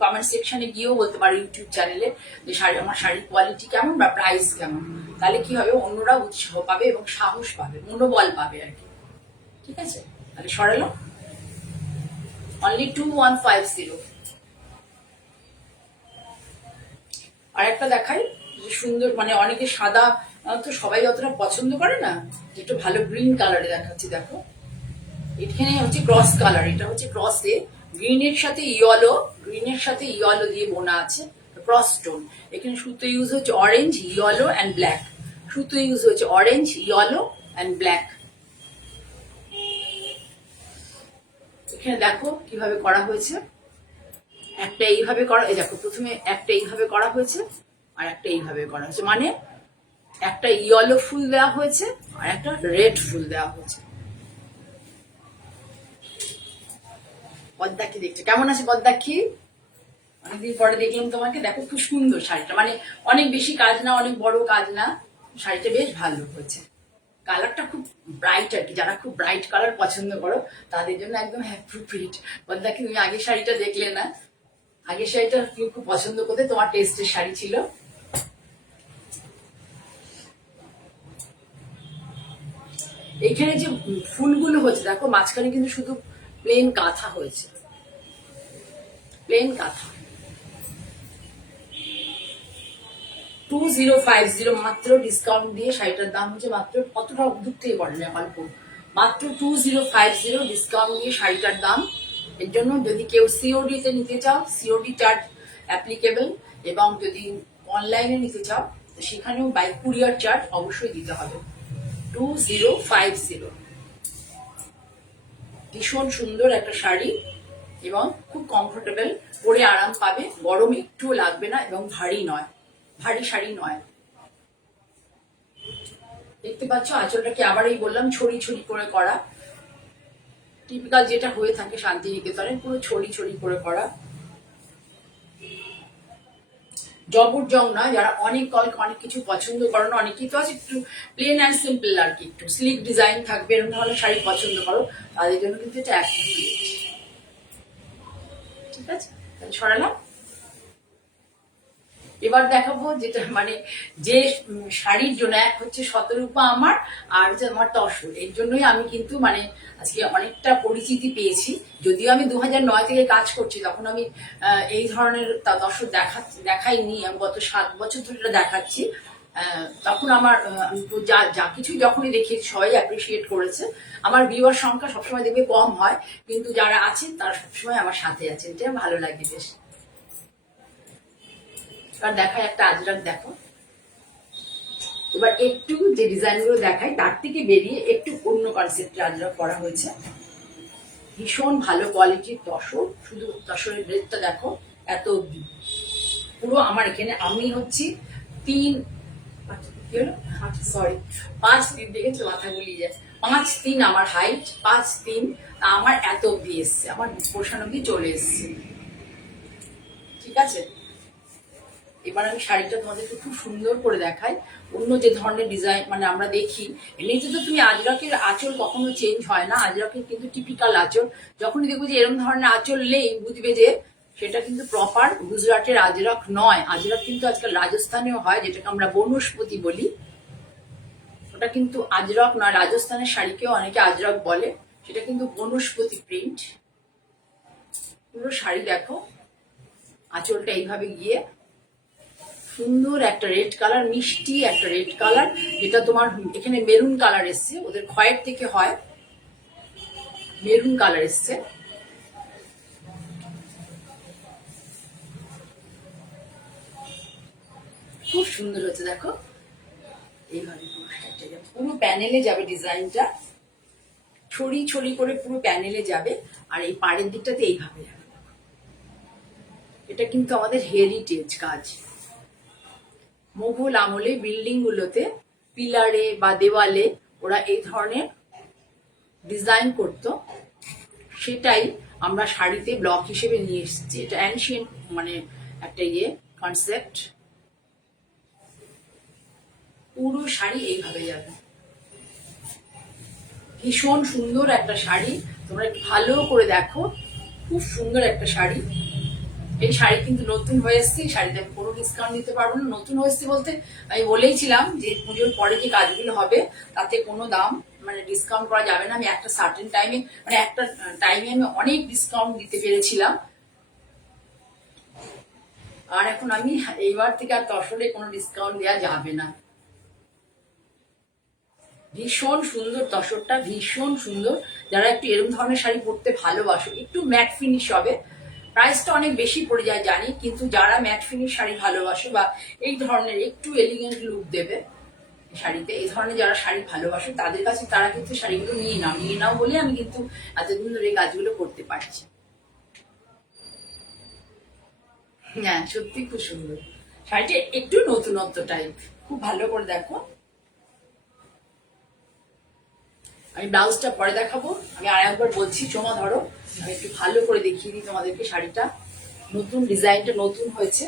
কমেন্ট সেকশনে গিয়েও বলতে পারো, ইউটিউব চ্যানেলে, যে আমার শাড়ির কোয়ালিটি কেমন বা প্রাইস কেমন, তাহলে কি হবে, অন্যরা উৎসাহ পাবে এবং সাহস পাবে, মনোবল পাবে আর কি, ঠিক আছে? তাহলে সরালো অনলি 2150। আর একটা দেখাই যে সুন্দর, মানে অনেকে সাদা তো সবাই অতটা পছন্দ করে না, একটু ভালো গ্রিন কালারে দেখাচ্ছি। দেখো এখানে হচ্ছে ক্রস কালার, এটা হচ্ছে ক্রসে গ্রিনের সাথে ইয়েলো দিয়ে বোনা আছে, ক্রস স্টোন। এখানে সুতো ইউজ হচ্ছে অরেঞ্জ, ইয়েলো অ্যান্ড ব্ল্যাক। সুতো ইউজ হচ্ছে অরেঞ্জ, ইয়েলো অ্যান্ড ব্ল্যাক। এখানে দেখো কিভাবে করা হয়েছে, একটা এইভাবে করা, এই দেখো প্রথমে একটা এইভাবে করা হয়েছে আর একটা এইভাবে করা হয়েছে, মানে একটা ইয়েলো ফুল দেওয়া হয়েছে আর একটা রেড ফুল দেওয়া হয়েছে। পদ্মাক্ষী দেখছো কেমন আছে? পদ্মাক্ষী অনেকদিন পরে দেখলাম তোমাকে। দেখো খুব সুন্দর শাড়িটা, মানে অনেক বেশি কাজ না, অনেক বড় কাজ না, শাড়িটা বেশ ভালো হয়েছে। কালারটা খুব ব্রাইট আর কি, যারা খুব ব্রাইট কালার পছন্দ করো তাদের জন্য একদম অ্যাপ্রোপ্রিয়েট। পদ্মাক্ষী তুমি আগের শাড়িটা দেখলে না, আগের শাড়িটা তুমি খুব পছন্দ করতে, তোমার টেস্টের শাড়ি ছিল। এইখানে যে ফুলগুলো হচ্ছে দেখো, মাঝখানে কিন্তু শুধু প্লেন কাঁথা হয়েছে, প্লেন কাঁথা। 2050 মাত্র ডিসকাউন্ট দিয়ে শাড়িটার দাম হচ্ছে মাত্র, কতটা দূর থেকে পড়েন অল্প, মাত্র 2050 ডিসকাউন্ট দিয়ে শাড়িটার দাম। এর জন্য যদি কেউ সিওডি তে নিতে চাও, সিওডি চার্জ অ্যাপ্লিকেবল, এবং যদি অনলাইনে নিতে চাও সেখানেও বাই কুরিয়ার চার্জ অবশ্যই দিতে হবে। 2050 ভীষণ সুন্দর একটা শাড়ি, এবং খুব কমফোর্টেবল, পরে আরাম পাবে, গরম একটুও লাগবে না এবং ভারী নয়, ভারী শাড়ি নয়। দেখতে পাচ্ছ আঁচলটাকে আবার এই বললাম ছড়ি ছড়ি করে করা, টিপিক্যাল যেটা হয়ে থাকে শান্তিনিকেতনে, পুরো ছড়ি ছড়ি করে করা। জবর জং না, যারা অনেক কিছু পছন্দ করো না, অনেকেই তো আছে একটু প্লেন অ্যান্ড সিম্পল আর কি, একটু স্লিক ডিজাইন থাকবে এরকম ধরনের শাড়ি পছন্দ করো, তাদের জন্য কিন্তু এটা একদম ঠিক আছে। তাহলে সরালাম। এবার দেখাবো যেটা মানে যে শাড়ির জন্য, এক হচ্ছে শতরূপা আমার, আর হচ্ছে আমার তসর, এর জন্যই আমি কিন্তু মানে আজকে অনেকটা পরিচিতি পেয়েছি। যদিও আমি 2009 থেকে কাজ করছি, তখন আমি এই ধরনের তসর দেখাইনি, আমি গত 7 বছর ধরে এটা দেখাচ্ছি। তখন আমার যা যা কিছুই যখনই দেখিয়েছি সবাই অ্যাপ্রিসিয়েট করেছে। আমার ভিউয়ার সংখ্যা সবসময় দেখবে কম হয়, কিন্তু যারা আছেন তারা সবসময় আমার সাথে আছেন, এটা ভালো লাগে বেশ। এবার দেখাই একটা আজরাক, দেখো এবার একটু যে ডিজাইন গুলো দেখাই তার থেকে বেরিয়ে একটু অন্য কনসেপ্টে আজরাক করা হয়েছে। ভীষণ ভালো কোয়ালিটির তসর, শুধু তসরের ব্রেডটা দেখো এত অব্দি, পুরো আমার এখানে আমি হচ্ছি 5'3", দেখেছো মাথা গুলিয়ে যায়, 5'3" আমার হাইট, 5'3", আমার এত অব্দি এসছে, আমার পোষণ অব্দি চলে এসছে, ঠিক আছে। এবার আমি শাড়িটা তোমাদেরকে খুব সুন্দর করে দেখাই। অন্য যে ধরনের ডিজাইন মানে আমরা দেখি, এমনিতে তো তুমি আজরাকের আঁচল কখনো চেঞ্জ হয় না, আজরাকের কিন্তু টিপিক্যাল আঁচল, যখনই দেখবো যে এরকম ধরনের আঁচল নেই বুঝবে যে সেটা কিন্তু প্রপার গুজরাটের আজরাক নয়। আজরাক কিন্তু আজকাল রাজস্থানেও হয়, যেটাকে আমরা বনস্পতি বলি, ওটা কিন্তু আজরাক নয়। রাজস্থানের শাড়িকেও অনেকে আজরাক বলে, সেটা কিন্তু বনস্পতি প্রিন্ট। পুরো শাড়ি দেখো, আঁচলটা এইভাবে গিয়ে সুন্দর একটা রেড কালার, মিষ্টি একটা রেড কালার, যেটা তোমার এখানে মেরুন কালার এসছে, ওদের খয়ের থেকে হয়, মেরুন কালার এসছে। খুব সুন্দর হচ্ছে দেখো, এইভাবে পুরো প্যানেলে যাবে ডিজাইনটা, ছড়ি ছড়ি করে পুরো প্যানেলে যাবে, আর এই পাড়ের দিকটাতে এইভাবে যাবে। এটা কিন্তু আমাদের হেরিটেজ কাজ। মোগল আমলে বিল্ডিং গুলোতে পিলারে বা দেওয়ালে ওরা এই ধরনের ডিজাইন করতো, সেটাই আমরা শাড়িতে ব্লক হিসেবে নিয়ে এসেছি। এটা অ্যানশিয়েন্ট মানে একটা কনসেপ্ট। পুরো শাড়ি এইভাবে যাবে, ভীষণ সুন্দর একটা শাড়ি, তোমরা একটু ভালো করে দেখো, খুব সুন্দর একটা শাড়ি। এই শাড়ি কিন্তু নতুন হয়ে এসছে, এই শাড়িতে আমি কোনো ডিসকাউন্ট দিতে পারবো না। নতুন হয়েছে বলতে আমি বলেইছিলাম যে পুজোর পরে যে কাজগুলো হবে তাতে কোনো দাম মানে ডিসকাউন্ট করা যাবে না। আমি একটা সার্টেন টাইমে মানে একটা টাইমে আমি অনেক ডিসকাউন্ট দিতে পেরেছিলাম, আর এখন আমি এইবার থেকে আর তসরে কোনো ডিসকাউন্ট দেওয়া যাবে না। ভীষণ সুন্দর তসরটা, ভীষণ সুন্দর। যারা একটু এরকম ধরনের শাড়ি পরতে ভালোবাসো, একটু ম্যাট ফিনিশ হবে, প্রাইসটা অনেক বেশি পড়ে যায় জানি, কিন্তু যারা ম্যাট ফিনিশ শাড়ি ভালোবাসো বা এই ধরনের একটু এলিগেন্ট লুক দেবে শাড়িতে, এই ধরনের যারা শাড়ি ভালোবাসো তাদের কাছে তারা কিন্তু শাড়িগুলো নিয়ে নাও বলে আমি কিন্তু এতদিন ধরে এই কাজগুলো করতে পারছি। হ্যাঁ সত্যি খুব সুন্দর শাড়িটা, একটু নতুনত্ব টাইপ, খুব ভালো করে দেখো। আমি ব্লাউজটা পরে দেখাবো, আমি আর একবার বলছি, চোমা ধরো, আমি একটু ভালো করে দেখিয়ে দিই তোমাদেরকে শাড়িটা। নতুন ডিজাইনটা নতুন হয়েছে,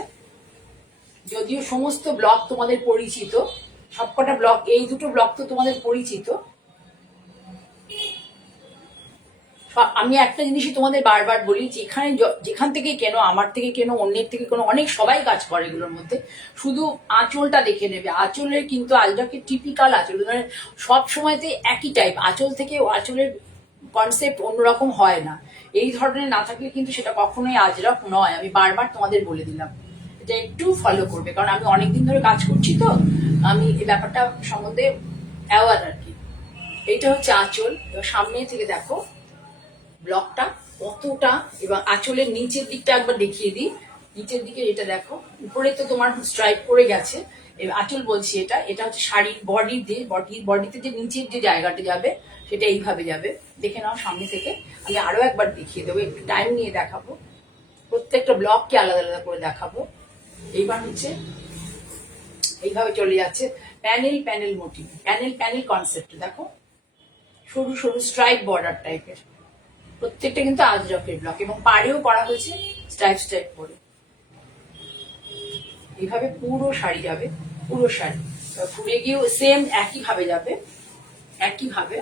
যদিও সমস্ত ব্লক তোমাদের পরিচিত, সবকটা ব্লক, এই দুটো ব্লক তো তোমাদের পরিচিত। আমি একটা জিনিসই তোমাদের বারবার বলি, যেখান থেকে কেনো, আমার থেকে কেনো, অন্যের থেকে কেনো, অনেক সবাই কাজ করে এগুলোর মধ্যে, শুধু আঁচলটা দেখে নেবে। আঁচলের কিন্তু আজরাকে টিপিক্যাল আঁচল, মানে সব সময়তে একই টাইপ আঁচল, থেকে আঁচলের কনসেপ্ট অন্যরকম হয় না। এই ধরনের না থাকলে কিন্তু সেটা কখনোই আজরাক নয়, আমি বারবার তোমাদের বলে দিলাম। এটা একটু ফলো করবে, কারণ আমি অনেকদিন ধরে কাজ করছি তো, আমি এই ব্যাপারটা সম্বন্ধে অ্যাওয়ার আর কি। এইটা হচ্ছে আঁচল, সামনে থেকে দেখো ব্লকটা কতটা, এবং আঁচলের নিচের দিকটা একবার দেখিয়ে দিই। নিচের দিকে এটা দেখো, উপরে তো তোমার স্ট্রাইপ করে গেছে, আঁচল বলছি এটা, এটা হচ্ছে শাড়ির বডিতে যে নিচের যে জায়গাটা যাবে সেটা এইভাবে যাবে। দেখে নাও সামনে থেকে, আমি আরো একবার দেখিয়ে দেবো, একটু টাইম নিয়ে দেখাবো, প্রত্যেকটা ব্লককে আলাদা আলাদা করে দেখাবো। এইবার হচ্ছে এইভাবে চলে যাচ্ছে panel panel motif, panel panel concept. দেখো সরু সরু স্ট্রাইপ বর্ডার টাইপের, প্রত্যেকটা কিন্তু আজরকের ব্লক, এবং পাড়েও করা হয়েছে স্ট্রাইপ স্ট্রাইপ করে। এইভাবে পুরো শাড়ি যাবে, পুরো শাড়ি ঘুরে গিয়েও সেম একই ভাবে যাবে, একই ভাবে।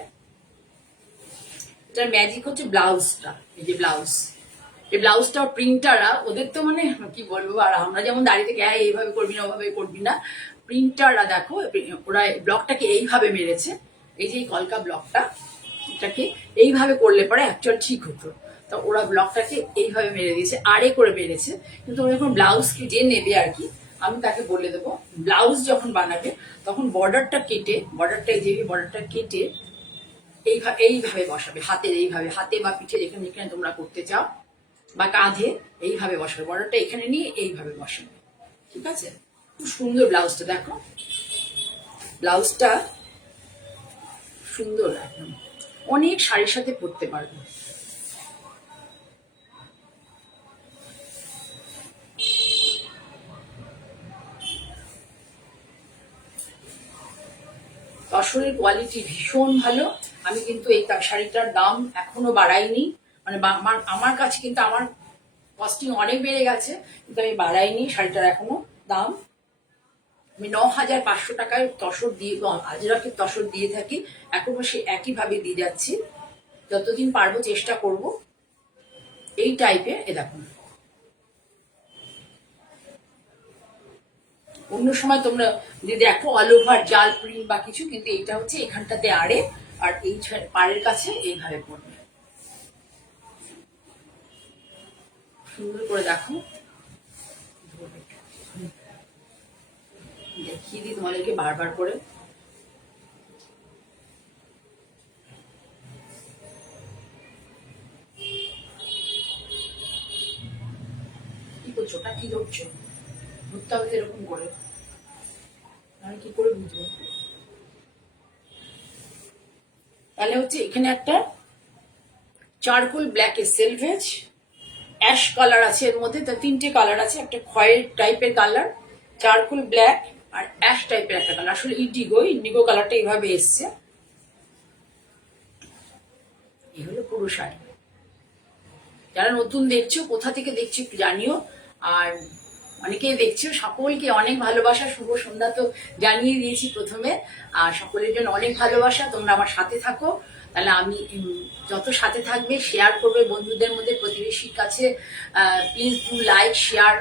এটার ম্যাজিক হচ্ছে ব্লাউজটা, এই যে ব্লাউজ, এই ব্লাউজটা প্রিন্টাররা ওদের তো মানে কি বলবো, আর আমরা যেমন দাঁড়িয়ে থেকে হ্যাঁ এইভাবে করবি না ওভাবে করবি না, প্রিন্টাররা দেখো ওরা ব্লকটাকে এইভাবে মেরেছে, এই যে কলকা ব্লকটা, এটাকে এইভাবে করলে পরে অ্যাকচুয়াল ঠিক হতো, তো ওরা ব্লকটাকে এইভাবে মেরে দিয়েছে, আড়ে করে মেরেছে। কিন্তু ওরা যখন ব্লাউজকে যে নেবে আর কি, আমি তাকে বলে দেবো ব্লাউজ যখন বানাবে তখন বর্ডারটা কেটে, বর্ডারটা এই যে বর্ডারটা কেটে এইভাবে এইভাবে বসাবে, হাতের এইভাবে, হাতে বা পিঠে যেখানে যেখানে তোমরা করতে চাও, বা কাঁধে এইভাবে বসাবে, বর্ডারটা এখানে নিয়ে এইভাবে বসাবে। ঠিক আছে, খুব সুন্দর ব্লাউজটা, দেখো ব্লাউজটা সুন্দর, একদম অনেক শাড়ির সাথে পরতে পারবে। তসরের কোয়ালিটি ভীষণ ভালো। আমি কিন্তু এই শাড়িটার দাম এখনো বাড়াইনি, মানে আমার কাছে কিন্তু আমার কস্টিং অনেক বেড়ে গেছে, কিন্তু আমি বাড়াইনি শাড়িটার এখনো দাম। আমি 9,500 টাকায় তসর দিয়ে, আজরাকের তসর দিয়ে থাকি, এখনো সে একইভাবে দিয়ে যাচ্ছি, যতদিন পারবো চেষ্টা করব এই টাইপের। এ দেখুন, অন্য সময় তোমরা যদি দেখো অল ওভার জাল প্রিন্ট বা কিছু, কিন্তু এইটা হচ্ছে এখানটাতে আড়ে, আর এই পাড়ের কাছে এইভাবে পড়বে। সুন্দর করে দেখো, দেখিয়ে দিই তোমাদেরকে বারবার করে। কি করছো, ওটা কি ধরছো? ধরতে হবে এরকম করে, আমি কি করে বুঝবো? তাহলে হচ্ছে এখানে একটা চারকোল ব্ল্যাক এর সেলভেজ অ্যাশ কালার আছে, এর মধ্যে তো তিনটে কালার আছে, একটা খয়ের টাইপের কালার, চারকোল ব্ল্যাক, আর অ্যাশ টাইপের একটা কালার, আসলে ইন্ডিগো, ইন্ডিগো কালারটা এইভাবে এসছে। এই হলো পুরো শাড়ি। যারা নতুন দেখছো, কোথা থেকে দেখছো একটু জানিও, আর অনেকেই দেখছো, সকলকে অনেক ভালোবাসা, শুভ সন্ধ্যা তো জানিয়ে দিয়েছি প্রথমে, আর সকলের জন্য অনেক ভালোবাসা, তোমরা আমার সাথে থাকো, তাহলে আমি যত সাথে থাকবে, শেয়ার করবে বন্ধুদের মধ্যে, প্রতিবেশীর কাছে, please do like share,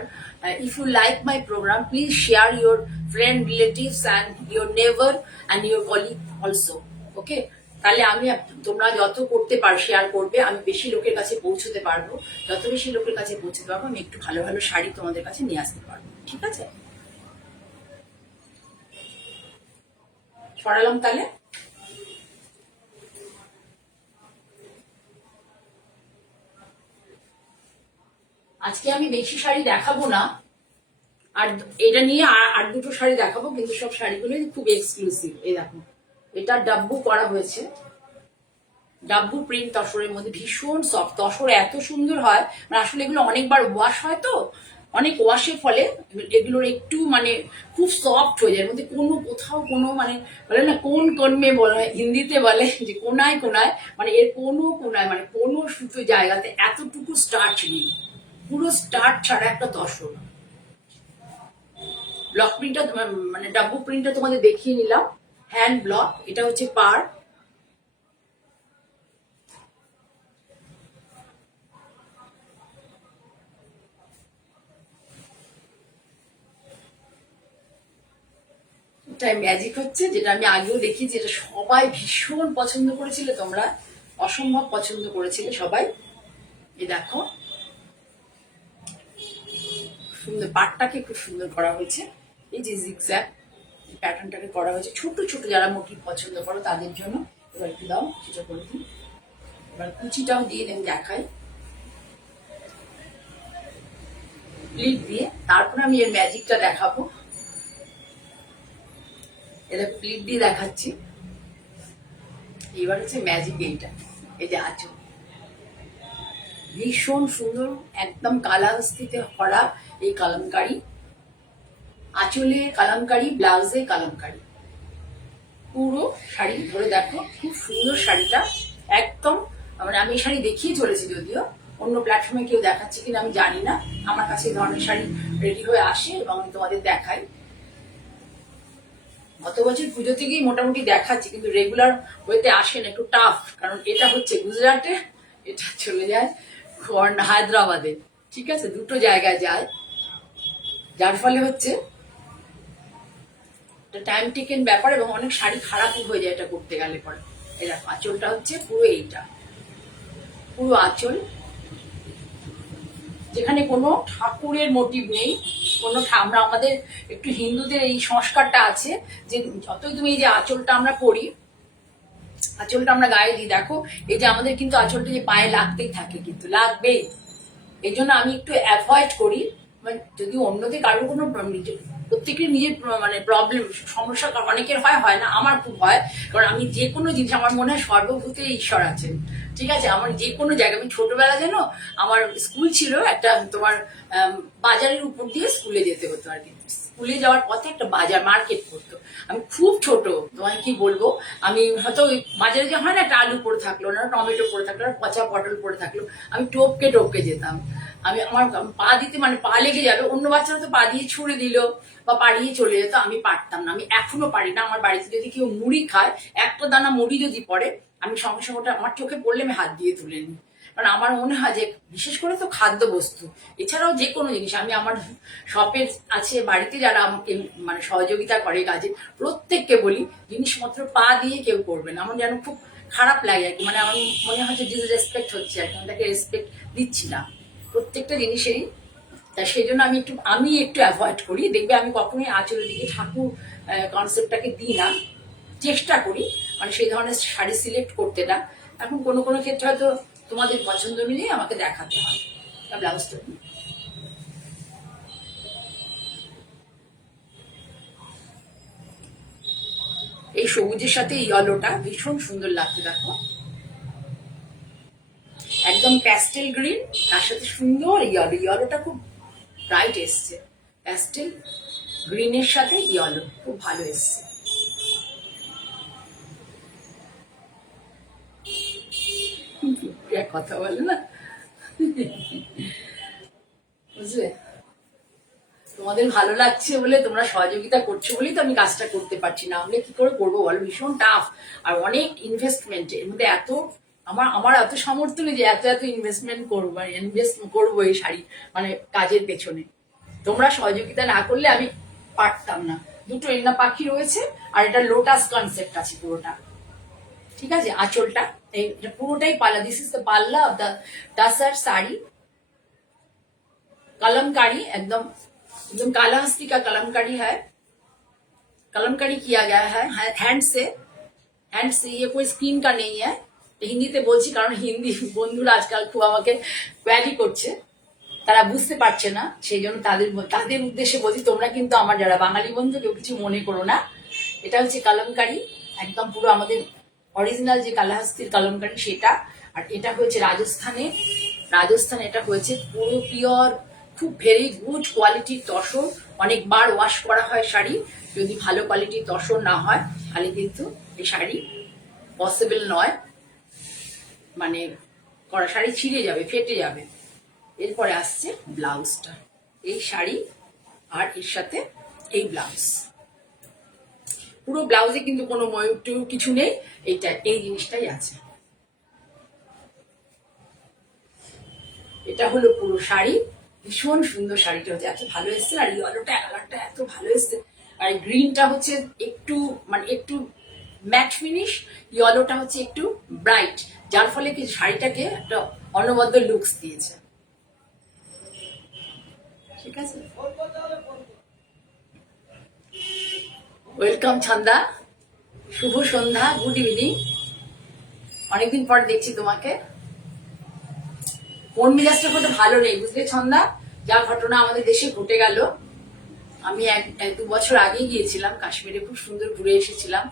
if you like my program, please share your friend, relatives and your neighbor and your colleague also, okay? তাহলে আমি, তোমরা যত করতে পারো শেয়ার করবে, আমি বেশি লোকের কাছে পৌঁছতে পারবো, যত বেশি লোকের কাছে পৌঁছতে পারবো আমি একটু ভালো ভালো শাড়ি তোমাদের কাছে নিয়ে আসতে পারবো। ঠিক আছে, ছড়ালাম তাহলে। আজকে আমি বেশি শাড়ি দেখাবো না, আর এটা নিয়ে আর দুটো শাড়ি দেখাবো, কিন্তু সব শাড়িগুলোই খুব এক্সক্লুসিভ। এই দেখো, এটা ডাব্বু করা হয়েছে, ডাব্বু প্রিন্ট তসরের মধ্যে, ভীষণ সফট, তসর এত সুন্দর হয়, মানে আসলে এগুলো অনেকবার ওয়াশ হয় তো, অনেক ওয়াশের ফলে এগুলোর একটু মানে খুব সফট হয়ে যায়, এর মধ্যে কোনো কোথাও কোনো মানে বলে না কোন কর্মে বলে, হিন্দিতে বলে যে কোনায় কোনায়, মানে এর কোনো কোনায় মানে কোনো সুতো জায়গাতে এতটুকু স্টার্চ নেই, পুরো স্টার্চ ছাড়া একটা তসর। ব্লক প্রিন্টটা মানে ডাব্বু প্রিন্টটা তোমাদের দেখিয়ে নিলাম, হ্যান্ড ব্লক, এটা হচ্ছে পার। এটাই ম্যাজিক হচ্ছে, যেটা আমি আগেও দেখিয়েছি, এটা সবাই ভীষণ পছন্দ করেছিলে, তোমরা অসম্ভব পছন্দ করেছিলে সবাই। এই দেখো সুন্দর, পাটটাকে খুব সুন্দর করা হয়েছে, এই যে জিগজ্যাগ প্যাটার্নটাকে করা হয়েছে, ছোট ছোট যারা মোটিভ পছন্দ করো তাদের জন্য। এবার একটু দাও, সেটা করে দিই, এবার কুচিটাও দিয়ে আমি দেখাই প্লিট দিয়ে, তারপরে আমি এর ম্যাজিকটা দেখাবো। এটা প্লিট দিয়ে দেখাচ্ছি, এবার হচ্ছে ম্যাজিক এইটা, এই যে আঁচল ভীষণ সুন্দর, একদম কালাহস্তিতে ভরা এই কালামকারি, আঁচলে কালামকারি, ব্লাউজে কালামকারি, পুরো শাড়ি ধরে দেখো খুব সুন্দর শাড়িটা একদম। মানে আমি এই শাড়ি দেখিয়ে চলেছি, যদিও অন্য প্ল্যাটফর্মে কেউ দেখাচ্ছে কিনা আমি জানি না, আমার কাছে এই ধরনের শাড়ি রেডি হয়ে আসে এবং আমি তোমাদের দেখাই। গত বছর পুজো থেকেই মোটামুটি দেখাচ্ছি, কিন্তু রেগুলার ওয়েতে আসে না, একটু টাফ, কারণ এটা হচ্ছে গুজরাটে, এটা চলে যায় হায়দ্রাবাদে, ঠিক আছে, দুটো জায়গায় যায়, যার ফলে হচ্ছে টাইম টেকেন ব্যাপার এবং অনেক শাড়ি খারাপও হয়ে যায় এটা করতে গেলে পরে। এই দেখো আঁচলটা হচ্ছে পুরো এইটা, পুরো আঁচল, যেখানে কোনো ঠাকুরের মোটিভ নেই, কোনো আমরা আমাদের একটু হিন্দুদের এই সংস্কারটা আছে যে যতই তুমি এই যে আঁচলটা আমরা পরি, আঁচলটা আমরা গায়ে দিই, দেখো এই যে আমাদের কিন্তু আঁচলটা যে পায়ে লাগতেই থাকে, কিন্তু লাগবেই। এই জন্য আমি একটু অ্যাভয়েড করি, মানে যদি অন্যদের কারোর কোনো প্রত্যেকের নিজের মানে প্রবলেম সমস্যা অনেকের হয় না, আমার খুব হয়, কারণ আমি যে কোনো জিনিস আমার মনে হয় সর্বভূতে ঈশ্বর আছেন, ঠিক আছে। আমার যে কোনো জায়গায়, আমি ছোটবেলা যেন আমার স্কুল ছিল একটা তোমার বাজারের উপর দিয়ে স্কুলে যেতে হতো আর কি, স্কুলে যাওয়ার পথে একটা বাজার মার্কেট পড়তো, আমি খুব ছোট, তোমায় কি বলবো, আমি হয়তো বাজারে যে হয় না একটা আলু পড়ে থাকলো না, টমেটো পড়ে থাকলো না, পচা পটল পড়ে থাকলো, আমি টপকে টপকে যেতাম, আমি আমার পা দিতে মানে পা লেগে যাবে, অন্য বাচ্চারা তো পা দিয়ে ছুঁড়ে দিল বা পাড়িয়ে চলে যেত, আমি পারতাম না, আমি এখনো পারি না। আমার বাড়িতে যদি কেউ মুড়ি খায়, একটা দানা মুড়ি যদি পড়ে, আমি সঙ্গে সঙ্গে ওটা আমার চোখে পড়লে আমি হাত দিয়ে তুলে নিই, কারণ আমার মনে হয় যে বিশেষ করে তো খাদ্য বস্তু, এছাড়াও যে কোনো জিনিস, আমি আমার শপের আছে বাড়িতে যারা আমাকে মানে সহযোগিতা করে কাজে, প্রত্যেককে বলি জিনিসপত্র পা দিয়ে কেউ করবে না, আমার যেন খুব খারাপ লাগে আর কি, মানে আমার মনে হয় যে ডিসরেসপেক্ট হচ্ছে আর কি, আমি তাকে রেসপেক্ট দিচ্ছি না প্রত্যেকটা জিনিসেরই। তা সেই জন্য আমি একটু অ্যাভয়েড করি, দেখবে আমি কখনোই আঁচলের দিকে ঠাকুর কনসেপ্টটাকে দিই না, চেষ্টা করি মানে সেই ধরনের শাড়ি সিলেক্ট করতে না। এখন কোনো কোনো ক্ষেত্রে হয়তো তোমাদের পছন্দ অনুযায়ী আমাকে দেখাতে হয় ব্লাউজটা। এই সবুজের সাথে ইয়েলোটা ভীষণ সুন্দর লাগছে, দেখো একদম প্যাস্টেল গ্রিন, তার সাথে সুন্দর ইয়েলোটা খুব ব্রাইট এসছে, প্যাস্টেল গ্রিনের সাথে ইয়েলো খুব ভালো এসছে। কথা বলে না, বুঝলে, তোমাদের ভালো লাগছে বলে, তোমরা সহযোগিতা করছো বলেই তো আমি কাজটা করতে পারছি, না হলে কি করে করবো বলো, ভীষণ টাফ, আর অনেক ইনভেস্টমেন্ট এর মধ্যে, এত আমার এত সামর্থ্য নেই যে এত ইনভেস্টমেন্ট করবো, ইনভেস্ট করবো এই শাড়ি মানে কাজের পেছনে, তোমরা সহযোগিতা না করলে আমি পারতাম না। দুটো এন্না পাখি রয়েছে আর এটা লোটাস কনসেপ্ট আছে পুরোটা, ঠিক আছে। আঁচলটা এটা পুরোটাই পাল্লা, দিস ইজ দ্য পাল্লা অফ দ্য টাসার শাড়ি, कलमकारी एकदम एकदम काला हस्ती का कलमकारी है, कलमकारी किया गया है हैंड से, ये कोई स्क्रीन का नहीं है। হিন্দিতে বলছি কারণ হিন্দি বন্ধুরা আজকাল খুব আমাকে কোয়ারি করছে, তারা বুঝতে পারছে না, সেই জন্য তাদের উদ্দেশ্যে বলছি, তোমরা কিন্তু আমার যারা বাঙালি বন্ধু কেউ কিছু মনে করো না। এটা হচ্ছে কলমকারি, একদম পুরো আমাদের অরিজিনাল যে কালাহাস্তির কলমকারি সেটা, আর এটা হয়েছে রাজস্থানে এটা হয়েছে পুরো পিওর, খুব ভেরি গুড কোয়ালিটির তসর, অনেকবার ওয়াশ করা হয় শাড়ি, যদি ভালো কোয়ালিটির তসর না হয় তাহলে কিন্তু এই শাড়ি পসিবল নয়, মানে করা শাড়ি ছিঁড়ে যাবে, ফেটে যাবে। এরপরে আসছে ব্লাউজটা, এই শাড়ি আর এর সাথে এই ব্লাউজ, পুরো ব্লাউজে কিন্তু কোনো ময়ূর টয়ূর কিছু নেই, এই জিনিসটাই আছে। এটা হলো পুরো শাড়ি, ভীষণ সুন্দর শাড়িটা হচ্ছে, এত ভালো এসছে, আর ইয়েলোটা কালারটা এত ভালো এসছে, আর গ্রিনটা হচ্ছে একটু ম্যাট ফিনিশ, ইয়েলোটা হচ্ছে একটু ব্রাইট, যার ফলে কি শাড়িটাকে একটা অনবদ্য লুকস দিয়েছে, ঠিক আছে। ওয়েলকাম ছন্দা, শুভ সন্ধ্যা, গুড ইভিনিং, অনেকদিন পর দেখছি তোমাকে। মন মেজাজটা কত ভালো নেই বুঝলে ছন্দা, যা ঘটনা আমাদের দেশে ঘটে গেল। আমি 1-2 বছর আগে গিয়েছিলাম কাশ্মীরে, খুব সুন্দর ঘুরে এসেছিলাম,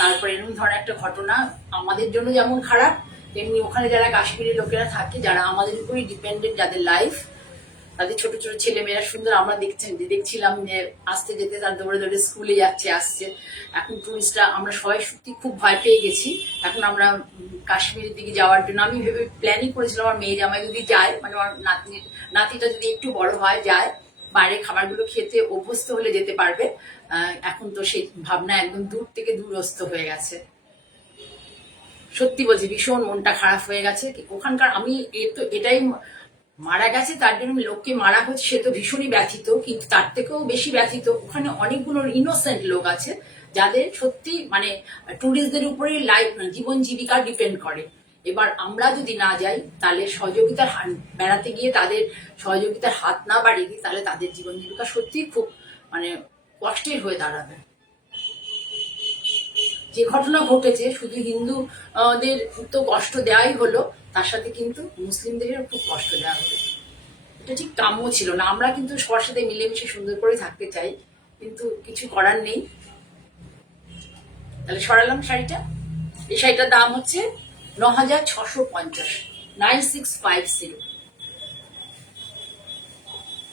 তারপরে এরকম ধরনের একটা ঘটনা আমাদের জন্য যেমন খারাপ, তেমনি ওখানে যারা কাশ্মীরি লোকেরা থাকে, যারা আমাদের উপরই ডিপেন্ডেন্ট, যাদের লাইফ, তাদের ছোট ছোট ছেলে মেয়েরা সুন্দর, আমরা দেখছিলাম যে আসতে যেতে তার দৌড়ে দৌড়ে স্কুলে যাচ্ছে আসছে। এখন টুরিস্টরা আমরা সবাই সত্যি খুব ভয় পেয়ে গেছি। এখন আমরা কাশ্মীরের দিকে যাওয়ার জন্য আমি ভেবে প্ল্যানিং করেছিলাম, আমার মেয়ে জামাই যদি যায়, মানে আমার নাতিটা যদি একটু বড় হয়, যায়, বাইরের খাবারগুলো খেতে অভ্যস্ত হলে যেতে পারবে। এখন তো সেই ভাবনা একদম দূর থেকে দূরস্থ হয়ে গেছে। সত্যি বলছি, ভীষণ মনটা খারাপ হয়ে গেছে ওখানকার। আমি এটাই, মারা গেছে তার জন্য লোককে মারা হচ্ছে সে তো ভীষণই ব্যথিত, কিন্তু তার থেকেও বেশি ব্যথিত ওখানে অনেকগুলো ইনোসেন্ট লোক আছে যাদের সত্যি মানে ট্যুরিস্টদের উপরে লাইফ, জীবন জীবিকা ডিপেন্ড করে। এবার আমরা যদি না যাই, তাহলে সহযোগিতার বেড়াতে গিয়ে তাদের সহযোগিতার হাত না বাড়িয়ে দিই, তাহলে তাদের জীবন জীবিকা সত্যি খুব মানে কষ্টের হয়ে দাঁড়াবে। যে ঘটনা ঘটেছে শুধু হিন্দুদের তো কষ্ট দেওয়াই হলো, তার সাথে কিন্তু মুসলিমদেরও খুব কষ্ট দেওয়া হলো। এটা ঠিক কাম্য ছিল না। আমরা কিন্তু সবার সাথে মিলেমিশে সুন্দর করে থাকতে চাই, কিন্তু কিছু করার নেই। তাহলে সরালাম শাড়িটা। এই শাড়িটার দাম হচ্ছে ৯,৬৫০, 9650।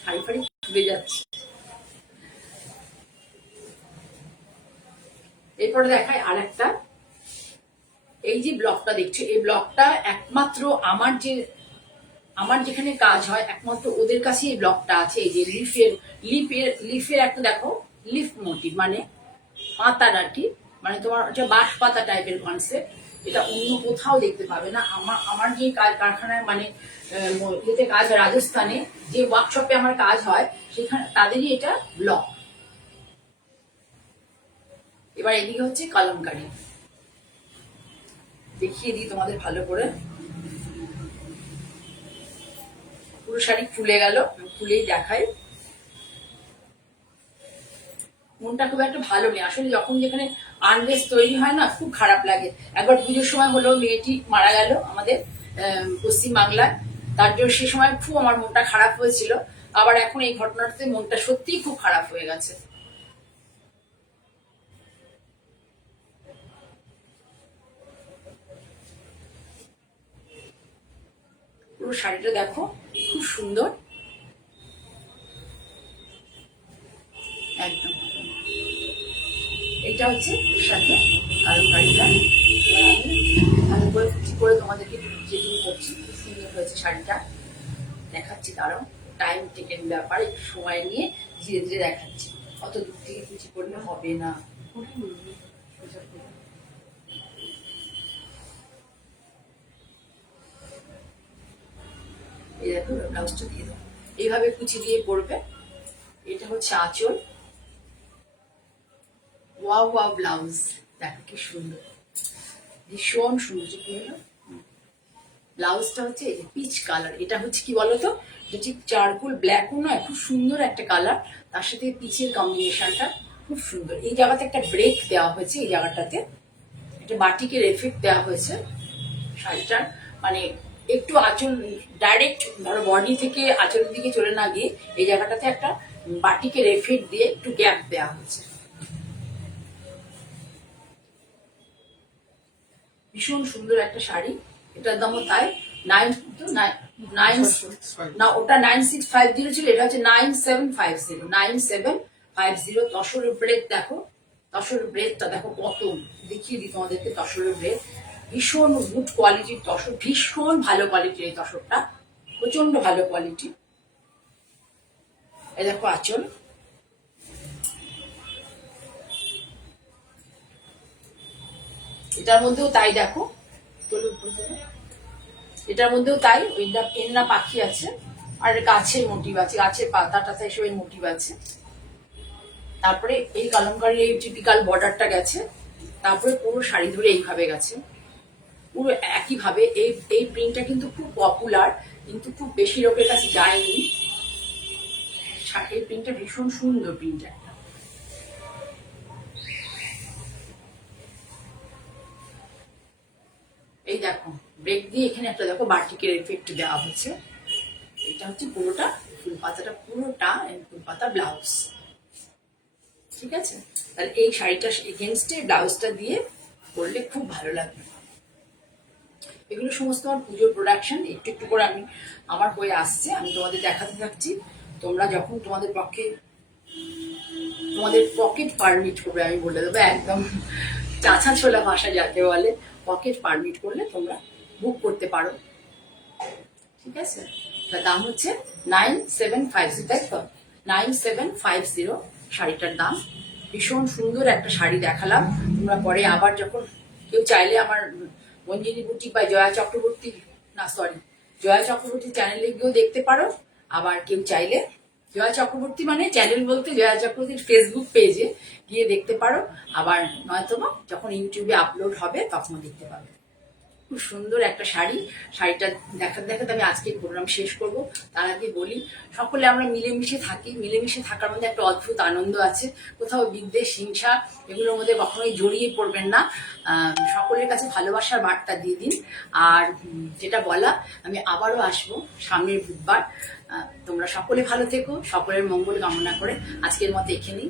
শাড়ি ফাড়ি খুলে যাচ্ছে। এরপরে দেখায় আর একটা, এই যে ব্লকটা দেখছো, এই ব্লকটা একমাত্র আমার যেখানে কাজ হয় একমাত্র ওদের কাছে এই ব্লকটা আছে। এই যে লিফের একটা দেখো, লিফ মোটিভ মানে পাতার আর কি, মানে তোমার হচ্ছে বাঁশ পাতা টাইপের কনসেপ্ট। এটা অন্য কোথাও দেখতে পাবে না। আমার যে কারখানায় মানে এতে কাজ হয় রাজস্থানে, যে ওয়ার্কশপে আমার কাজ হয় সেখানে তাদেরই এটা ব্লক। এবার এদিকে হচ্ছে কলমকারি, দেখিয়ে দিই তোমাদের ভালো করে। পুরো শাড়ি খুলে গেল, খুলেই দেখাই। মনটা খুব একটা ভালো নেই আসলে, যখন যেখানে আনরেস তৈরি হয় না, খুব খারাপ লাগে। একবার পুজোর সময় হলো, মেয়েটি মারা গেল আমাদের পশ্চিমবাংলায়, তার জন্য সে সময় খুব আমার মনটা খারাপ হয়েছিল। আবার এখন এই ঘটনাটাতে মনটা সত্যিই খুব খারাপ হয়ে গেছে। পুরো শাড়িটা দেখো, খুব সুন্দর একদম। এটা হচ্ছে সাথে কালমকারিটা। এবার আমি ভালো করে কুচি করে তোমাদেরকে যেটুকু করছি, খুব সুন্দর হয়েছে শাড়িটা, দেখাচ্ছি। তারাও টাইম টেকেন ব্যাপার, একটু সময় নিয়ে ধীরে ধীরে দেখাচ্ছি। অত দূর থেকে কুচি করলে হবে না। এই দেখো, ব্লাউজটা দিয়ে দাও, এইভাবে কুচি দিয়ে পরবে। এটা হচ্ছে আঁচল। ওয়াও ওয়াও ব্লাউজ, দেখো কি সুন্দর, ভীষণ সুন্দর। কি হলো, ব্লাউজটা হচ্ছে এই যে পিচ কালার। এটা হচ্ছে কি বলতো, এটা ঠিক চারকোল ব্ল্যাকও নয়, খুব সুন্দর একটা কালার, তার সাথে পিচের কম্বিনেশনটা খুব সুন্দর। এই জায়গাতে একটা ব্রেক দেওয়া হয়েছে, এই জায়গাটাতে একটা বাটিকের এফেক্ট দেওয়া হয়েছে শাড়িটার, মানে একটু আঁচল ডাইরেক্ট ধরো বডি থেকে আঁচলের দিকে চলে না গিয়ে এই জায়গাটাতে একটা বাটিকের এফেক্ট দিয়ে একটু গ্যাপ দেওয়া হয়েছে। ভীষণ সুন্দর একটা শাড়ি। এটার দামও তাই 9 না, ওটা 9650 ছিল, এটা হচ্ছে 9750। তসরের ব্রেড দেখো, তসরের ব্রেডটা দেখো কত, দেখিয়ে দিই তোমাদেরকে। তসরের ব্রেড ভীষণ গুড কোয়ালিটির তসর, ভীষণ ভালো কোয়ালিটির এই তসরটা, প্রচন্ড ভালো কোয়ালিটি। এই দেখো আঁচল, এটার মধ্যেও তাই দেখো, এটার মধ্যেও তাই, ওইটা পেন্না পাখি আছে, আর গাছের মোটিভ আছে, গাছের পাতা টাতা এসবের মোটিভ আছে। তারপরে এই কলমকারী এই টিপিক্যাল বর্ডারটা গেছে, তারপরে পুরো শাড়ি ধরে এইভাবে গেছে পুরো একইভাবে। এই প্রিন্টটা কিন্তু খুব পপুলার, কিন্তু খুব বেশি লোকের কাছে যায়নি। এই প্রিন্টটা ভীষণ সুন্দর, প্রিন্টটা এই দেখো ব্রেক দিয়ে এখানে একটা দেখো বাটিকের এফেক্ট দেওয়া হচ্ছে। এটা হচ্ছে পুরোটা ফুল পাতাটা, পুরোটা ফুল পাতা ব্লাউজ, ঠিক আছে। তাহলে এই শাড়িটা এগেনস্টে ব্লাউজটা দিয়ে পরলে খুব ভালো লাগবে। এগুলো সমস্ত আমার পুজোর প্রোডাকশন, একটু একটু করে আমি আমার হয়ে আসছে, আমি তোমাদের দেখাতে থাকছি। তোমরা যখন তোমাদের পকেট পারমিট করবে, আমি বলে দেবো একদম চাঁচা ছোলা ভাষা যাকে বলে, পকেট পারমিট করলে তোমরা বুক করতে পারো, ঠিক আছে? তার দাম হচ্ছে 9750, তাই তো? 9750 শাড়িটার দাম। ভীষণ সুন্দর একটা শাড়ি দেখালাম। তোমরা পরে আবার যখন কেউ চাইলে আমার মঞ্জিনী বুটিক বা জয়া চক্রবর্তী, না সরি, জয়া চক্রবর্তী চ্যানেলে গিয়েও দেখতে পারো। আবার কেউ চাইলে জয়া চক্রবর্তী মানে চ্যানেল বলতে জয়া চক্রবর্তীর ফেসবুক পেজে গিয়ে দেখতে পারো। আবার নয়তোবা যখন ইউটিউবে আপলোড হবে তখন দেখতে পাবে। খুব সুন্দর একটা শাড়ি। শাড়িটা দেখাতে দেখাতে আমি আজকে প্রোগ্রাম শেষ করব। তার আগে বলি, সকলে আমরা মিলেমিশে থাকি, মিলেমিশে থাকার মধ্যে একটা অদ্ভুত আনন্দ আছে। কোথাও বিদ্বেষ, হিংসা এগুলোর মধ্যে কখনোই জড়িয়ে পড়বেন না। সকলের কাছে ভালোবাসার বার্তা দিয়ে দিন। আর যেটা বলা, আমি আবারও আসবো সামনের বুধবার। তোমরা সকলে ভালো থেকো, সকলের মঙ্গল কামনা করে আজকের মতো এখানেই